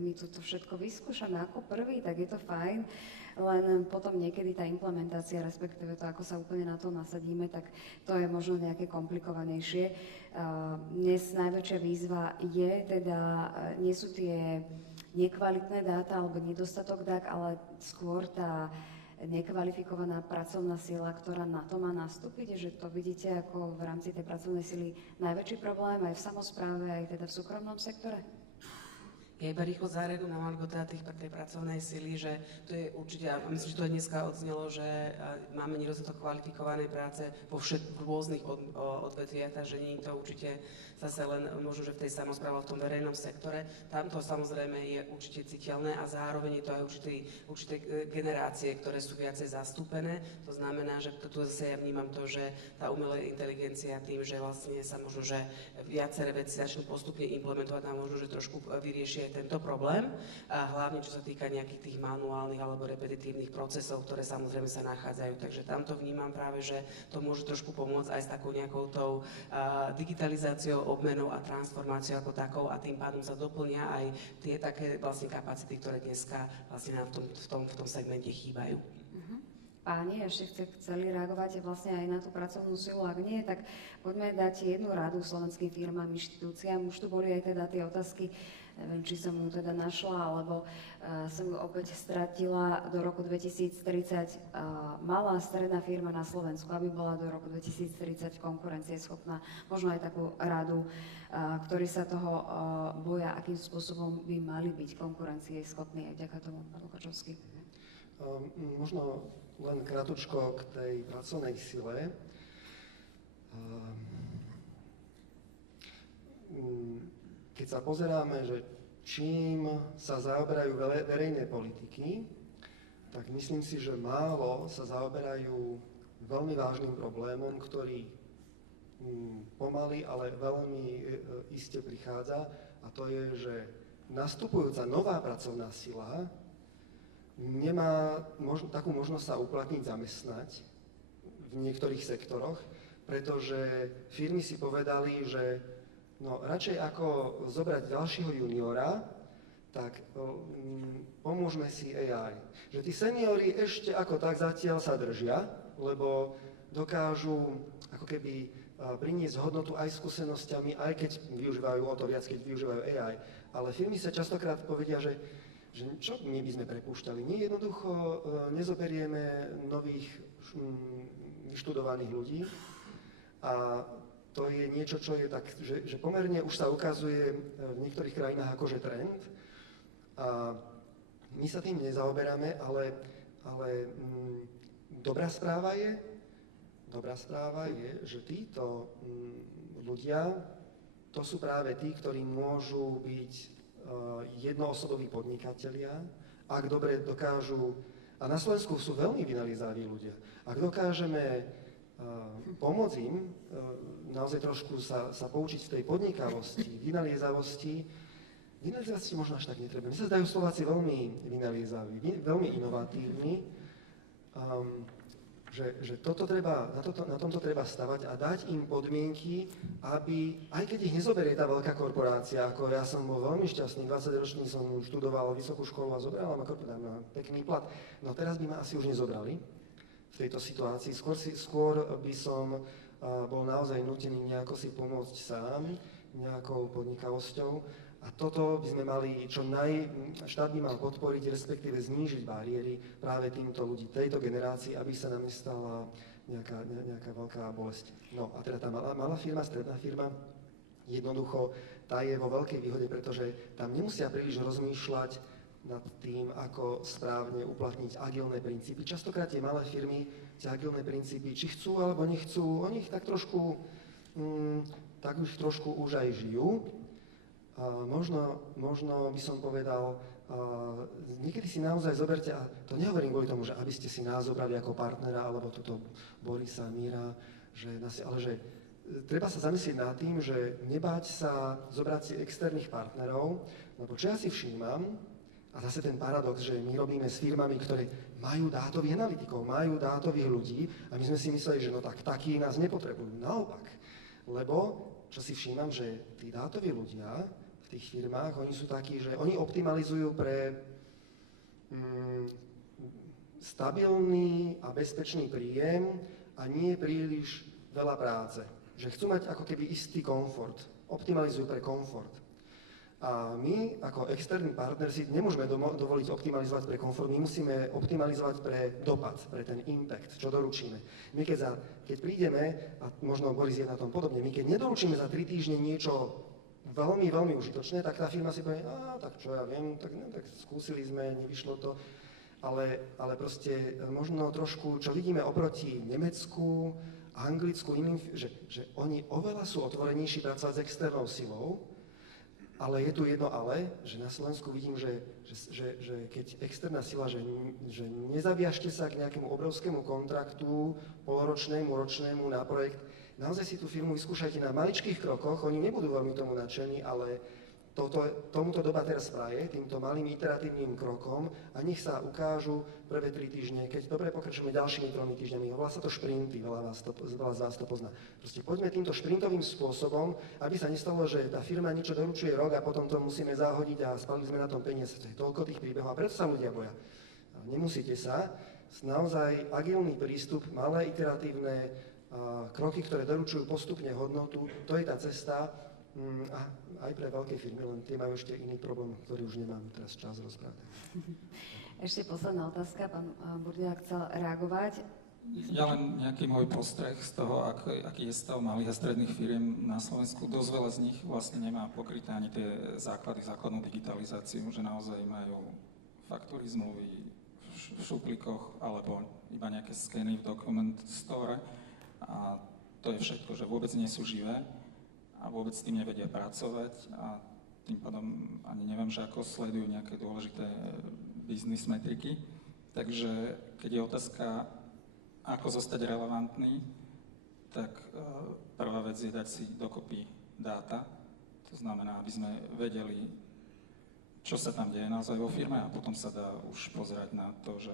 my toto všetko vyskúšame ako prvý, tak je to fajn, len potom niekedy tá implementácia, respektíve to, ako sa úplne na to nasadíme, tak to je možno nejaké komplikovanejšie. Dnes najväčšia výzva je teda, nie sú tie nekvalitné dáta alebo nedostatok dát, ale skôr tá nekvalifikovaná pracovná sila, ktorá na to má nastúpiť, že to vidíte ako v rámci tej pracovnej sily najväčší problém aj v samospráve, aj teda v súkromnom sektore? Ja iba rýchlo záredu na margo teda tej pracovnej sily, že to je určite, a myslím, že to aj dneska odznelo, že máme nedostatok kvalifikovanej práce vo rôznych odvetviach, takže nie je to určite zase len možno, že v tej samospráve, v tom verejnom sektore. Tam to samozrejme je určite citeľné a zároveň je to aj určité generácie, ktoré sú viacej zastúpené. To znamená, že tu zase ja vnímam to, že tá umelá inteligencia tým, že vlastne sa možno, že viaceré veci začnú postupne implementovať a možno, že trošku vyriešia tento problém, a hlavne čo sa týka nejakých tých manuálnych alebo repetitívnych procesov, ktoré samozrejme sa nachádzajú. Takže tamto vnímam práve, že to môže trošku pomôcť aj s takou nejakou tou digitalizáciou, obmenou a transformáciou ako takou, a tým pádom sa doplnia aj tie také vlastne kapacity, ktoré dneska vlastne nám v tom segmente chýbajú. Páni, ešte chceli reagovať vlastne aj na tú pracovnú silu. Ak nie, tak poďme dať jednu radu slovenským firmám, inštitúciám. Už tu boli aj teda tie otázky, neviem, či som ju teda našla, alebo som ju opäť stratila. Do roku 2030 malá stredná firma na Slovensku, aby bola do roku 2030 konkurencieschopná. Možno aj takú radu, ktorí sa toho boja, akým spôsobom by mali byť konkurencieschopní. Aj vďaka tomu, pán Lukačovský. Možno len kratučko k tej pracovnej sile. Keď sa pozeráme, že čím sa zaoberajú verejné politiky, tak myslím si, že málo sa zaoberajú veľmi vážnym problémom, ktorý pomaly, ale veľmi iste prichádza, a to je, že nastupujúca nová pracovná sila nemá takú možnosť sa uplatniť, zamestnať v niektorých sektoroch, pretože firmy si povedali, že no, radšej ako zobrať ďalšieho juniora, tak pomôžme si AI. Že tí seniori ešte ako tak zatiaľ sa držia, lebo dokážu ako keby priniesť hodnotu aj skúsenosťami, aj keď využívajú o to viac, keď využívajú AI. Ale firmy sa častokrát povedia, že čo my by sme prepúšťali? My jednoducho nezoberieme nových vyštudovaných ľudí a to je niečo, čo je tak, že pomerne už sa ukazuje v niektorých krajinách akože trend a my sa tým nezaoberáme, ale dobrá správa je, že títo ľudia, to sú práve tí, ktorí môžu byť jednoosoboví podnikatelia, ak dobre dokážu, a na Slovensku sú veľmi vynalizaví ľudia, ak dokážeme pomôcť im naozaj trošku sa poučiť v tej podnikavosti, vynaliezavosti možno až tak netreba. Mne sa zdajú Slováci veľmi vynaliezaví, veľmi inovatívni, že na tomto treba stavať a dať im podmienky, aby, aj keď ich nezoberie tá veľká korporácia, ako ja som bol veľmi šťastný, 20-ročný som študoval vysokú školu a zobrala ma korporácia na pekný plat, no teraz by ma asi už nezobrali v tejto situácii. Skôr by som bol naozaj nútený nejako si pomôcť sám, nejakou podnikavosťou. A toto by sme mali, štát by mal podporiť, respektíve znížiť bariéry práve týmto ľudí, tejto generácii, aby sa nám nestala nejaká veľká bolesť. No a teda tá malá firma, stredná firma, jednoducho, tá je vo veľkej výhode, pretože tam nemusia príliš rozmýšľať nad tým, ako správne uplatniť agilné princípy. Častokrát tie malé firmy, tie agilné princípy, či chcú alebo nechcú, oni ich tak trošku už aj žijú. Možno by som povedal, niekedy si naozaj zoberte, a to nehovorím kvôli tomu, že aby ste si nás zobrali ako partnera, alebo túto Borisa, Míra, ale že treba sa zamyslieť nad tým, že nebáť sa zobrať si externých partnerov, lebo čo ja si všímam, a zase ten paradox, že my robíme s firmami, ktoré majú dátových analytikov, majú dátových ľudí, a my sme si mysleli, že no tak takí nás nepotrebujú. Naopak, lebo čo si všímam, že tí dátoví ľudia v tých firmách, oni sú takí, že oni optimalizujú pre stabilný a bezpečný príjem a nie príliš veľa práce. Že chcú mať ako keby istý komfort. Optimalizujú pre komfort. A my ako externý partner si nemôžeme dovoliť optimalizovať pre komfort, my musíme optimalizovať pre dopad, pre ten impact, čo doručíme. My keď prídeme, a možno Boris je na tom podobne, my keď nedoručíme za 3 týždne niečo veľmi, veľmi užitočné, tak tá firma si povie, tak čo ja viem, tak skúsili sme, nevyšlo to, ale proste možno trošku, čo vidíme oproti Nemecku, Anglicku, iným, že oni oveľa sú otvorenejší pracovať s externou silou. Ale je tu jedno ale, že na Slovensku vidím, že keď externá sila, že nezaviažte sa k nejakému obrovskému kontraktu, poloročnému, ročnému na projekt, naozaj si tú firmu vyskúšajte na maličkých krokoch, oni nebudú veľmi tomu nadšení, ale tomuto doba teraz praje, týmto malým iteratívnym krokom a nech sa ukážu prvé 3 týždne, keď dobre pokračujeme ďalšími 3 týždňami. Volá sa to šprinty, veľa z vás to pozná. Proste poďme týmto šprintovým spôsobom, aby sa nestalo, že tá firma niečo doručuje rok a potom to musíme zahodiť a spalili sme na tom peniaze. To je toľko tých príbehov a preto sa ľudia boja. Nemusíte sa. Naozaj agilný prístup, malé iteratívne kroky, ktoré doručujú postupne hodnotu, to je tá cesta. A aj pre veľké firmy, len tie majú ešte iný problém, ktorý už nemám teraz čas rozprávať. Ešte posledná otázka, pán Burdiák chcel reagovať. Ja len nejaký môj postreh z toho, aký je stav malých a stredných firiem na Slovensku. Dosť veľa z nich vlastne nemá pokryté ani tie základnú digitalizáciu, že naozaj majú faktúry, zmluvy v šuplíkoch alebo iba nejaké skeny v dokument store a to je všetko, že vôbec nie sú živé a vôbec s tým nevedia pracovať a tým pádom ani neviem, že ako sledujú nejaké dôležité biznis metriky. Takže keď je otázka, ako zostať relevantný, tak prvá vec je dať si dokopy dáta. To znamená, aby sme vedeli, čo sa tam deje naozaj vo firme a potom sa dá už pozerať na to, že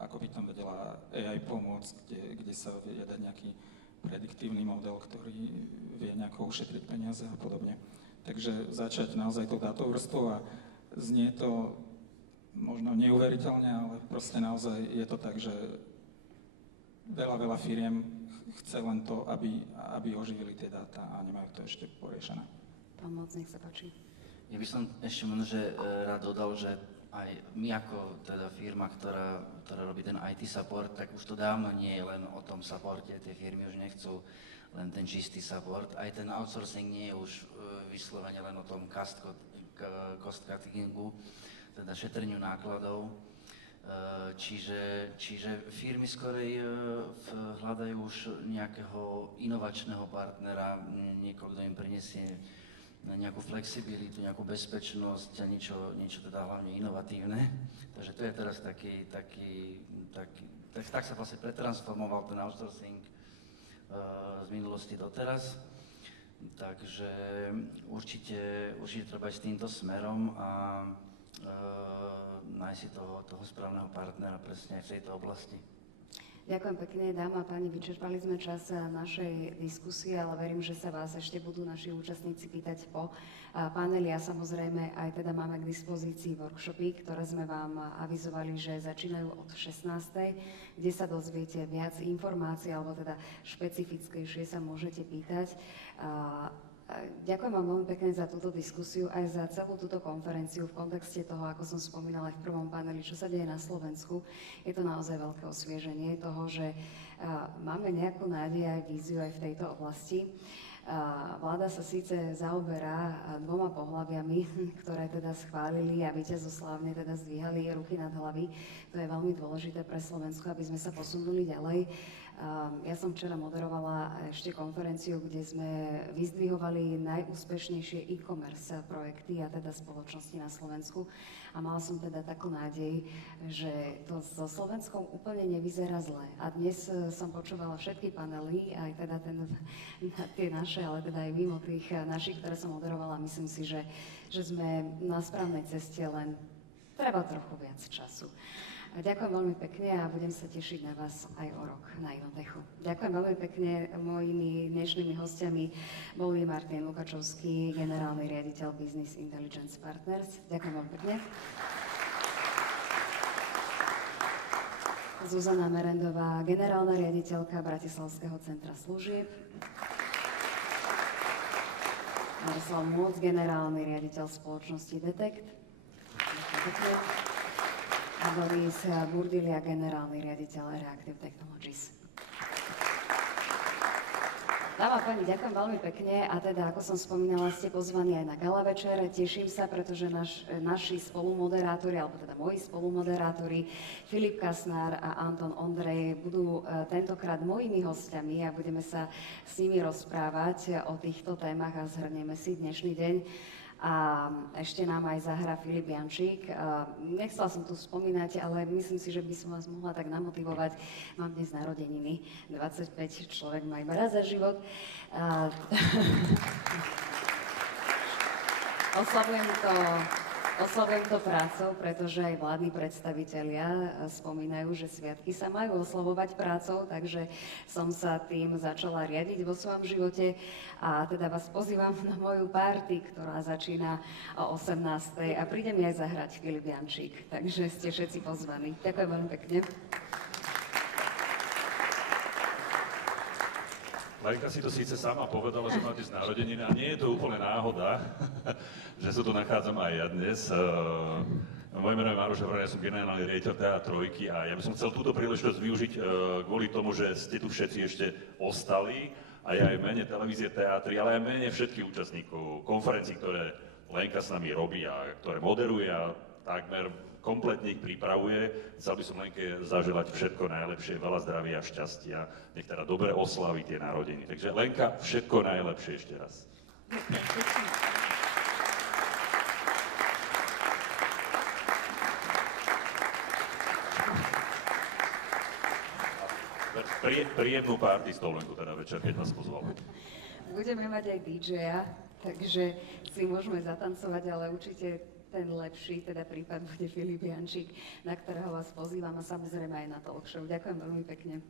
ako by tam vedela AI pomôcť, kde sa vie dať nejaký prediktívny model, ktorý vie nejako ušetriť peniaze a podobne. Takže začať naozaj tou dátovou vrstvou a znie to možno neuveriteľne, ale proste naozaj je to tak, že veľa firiem chce len to, aby oživili tie dáta a nemajú to ešte poriešené. Pán Moc, nech sa páči. Ja by som ešte možno rád dodal, že aj my ako teda firma, ktorá robí ten IT support, tak už to dávno nie je len o tom supporte, tie firmy už nechcú len ten čistý support, aj ten outsourcing nie je už vyslovene len o tom cost cuttingu, teda šetreniu nákladov, čiže firmy skorej hľadajú už nejakého inovačného partnera, niekoho, kto im prinesie nejakú flexibilitu, nejakú bezpečnosť a niečo teda hlavne inovatívne. Takže to je teraz tak sa vlastne pretransformoval ten outsourcing z minulosti doteraz. Takže určite treba ísť týmto smerom a nájsť si toho správneho partnera presne aj v tejto oblasti. Ďakujem pekne, dámy a páni, vyčerpali sme čas našej diskusie, ale verím, že sa vás ešte budú naši účastníci pýtať po paneli a samozrejme aj teda máme k dispozícii workshopy, ktoré sme vám avizovali, že začínajú od 16. kde sa dozviete viac informácií, alebo teda špecifickejšie sa môžete pýtať. Ďakujem vám veľmi pekne za túto diskusiu, aj za celú túto konferenciu v kontexte toho, ako som spomínala aj v prvom paneli, čo sa deje na Slovensku. Je to naozaj veľké osvieženie toho, že máme nejakú nádej aj víziu aj v tejto oblasti. Vláda sa síce zaoberá dvoma pohlaviami, ktoré teda schválili a víťazoslávne teda zdvíhali ruky nad hlavy. To je veľmi dôležité pre Slovensko, aby sme sa posunuli ďalej. Ja som včera moderovala ešte konferenciu, kde sme vyzdvihovali najúspešnejšie e-commerce projekty a teda spoločnosti na Slovensku. A mala som teda takú nádej, že to so Slovenskom úplne nevyzerá zle. A dnes som počúvala všetky panely, aj teda tie naše, ale teda aj mimo tých našich, ktoré som moderovala. Myslím si, že sme na správnej ceste, len treba trochu viac času. Ďakujem veľmi pekne a budem sa tešiť na vás aj o rok na Inotechu. Ďakujem veľmi pekne. Mojimi dnešnými hostiami boli Martin Lukačovský, generálny riaditeľ Business Intelligence Partners. Ďakujem veľmi pekne. Zuzana Merendová, generálna riaditeľka Bratislavského centra služieb. Miroslav Môc, generálny riaditeľ spoločnosti Detect. Ďakujem pekne. A Boris Burdilia, generálny riaditeľ Reactive Technologies. Dámy a páni, ďakujem veľmi pekne a teda, ako som spomínala, ste pozvaní aj na gala večer. Teším sa, pretože naši spolumoderátori, alebo teda moji spolumoderátori, Filip Kasnár a Anton Ondrej, budú tentokrát mojimi hostiami a budeme sa s nimi rozprávať o týchto témach a zhrnieme si dnešný deň. A ešte nám aj zahrá Filip Jančík. Nechcela som tu spomínať, ale myslím si, že by som vás mohla tak namotivovať. Mám dnes narodeniny, 25, človek má iba raz za život. Oslavujem to prácou, pretože aj vládni predstavitelia spomínajú, že sviatky sa majú oslavovať prácou, takže som sa tým začala riadiť vo svojom živote a teda vás pozývam na moju party, ktorá začína o 18:00 a príde mi aj zahrať Filip Jančík, takže ste všetci pozvaní. Ďakujem veľmi pekne. Lenka si to síce sama povedala, že má dnes narodeniny a nie je to úplne náhoda, že sa tu nachádzam aj ja dnes. Moje meno je Maroš Havran, ja som generálny riaditeľ TA3 a ja by som chcel túto príležitosť využiť kvôli tomu, že ste tu všetci ešte ostali a ja aj v mene televízie TA3, ale aj v mene všetkých účastníkov konferencií, ktoré Lenka s nami robí a ktoré moderuje a takmer kompletne ich pripravuje. Chcel by som Lenke zaželať všetko najlepšie, veľa zdravia a šťastia. Nech teda dobre oslaví tie narodeniny. Takže Lenka, všetko najlepšie ešte raz. príjemnú party stolenku teda večer, keď vás pozval. Budeme mať aj DJ-a, takže si môžeme zatancovať, ale určite ten lepší teda prípad bude Filip Jančík, na ktorého vás pozývam a samozrejme aj na talk show. Ďakujem veľmi pekne.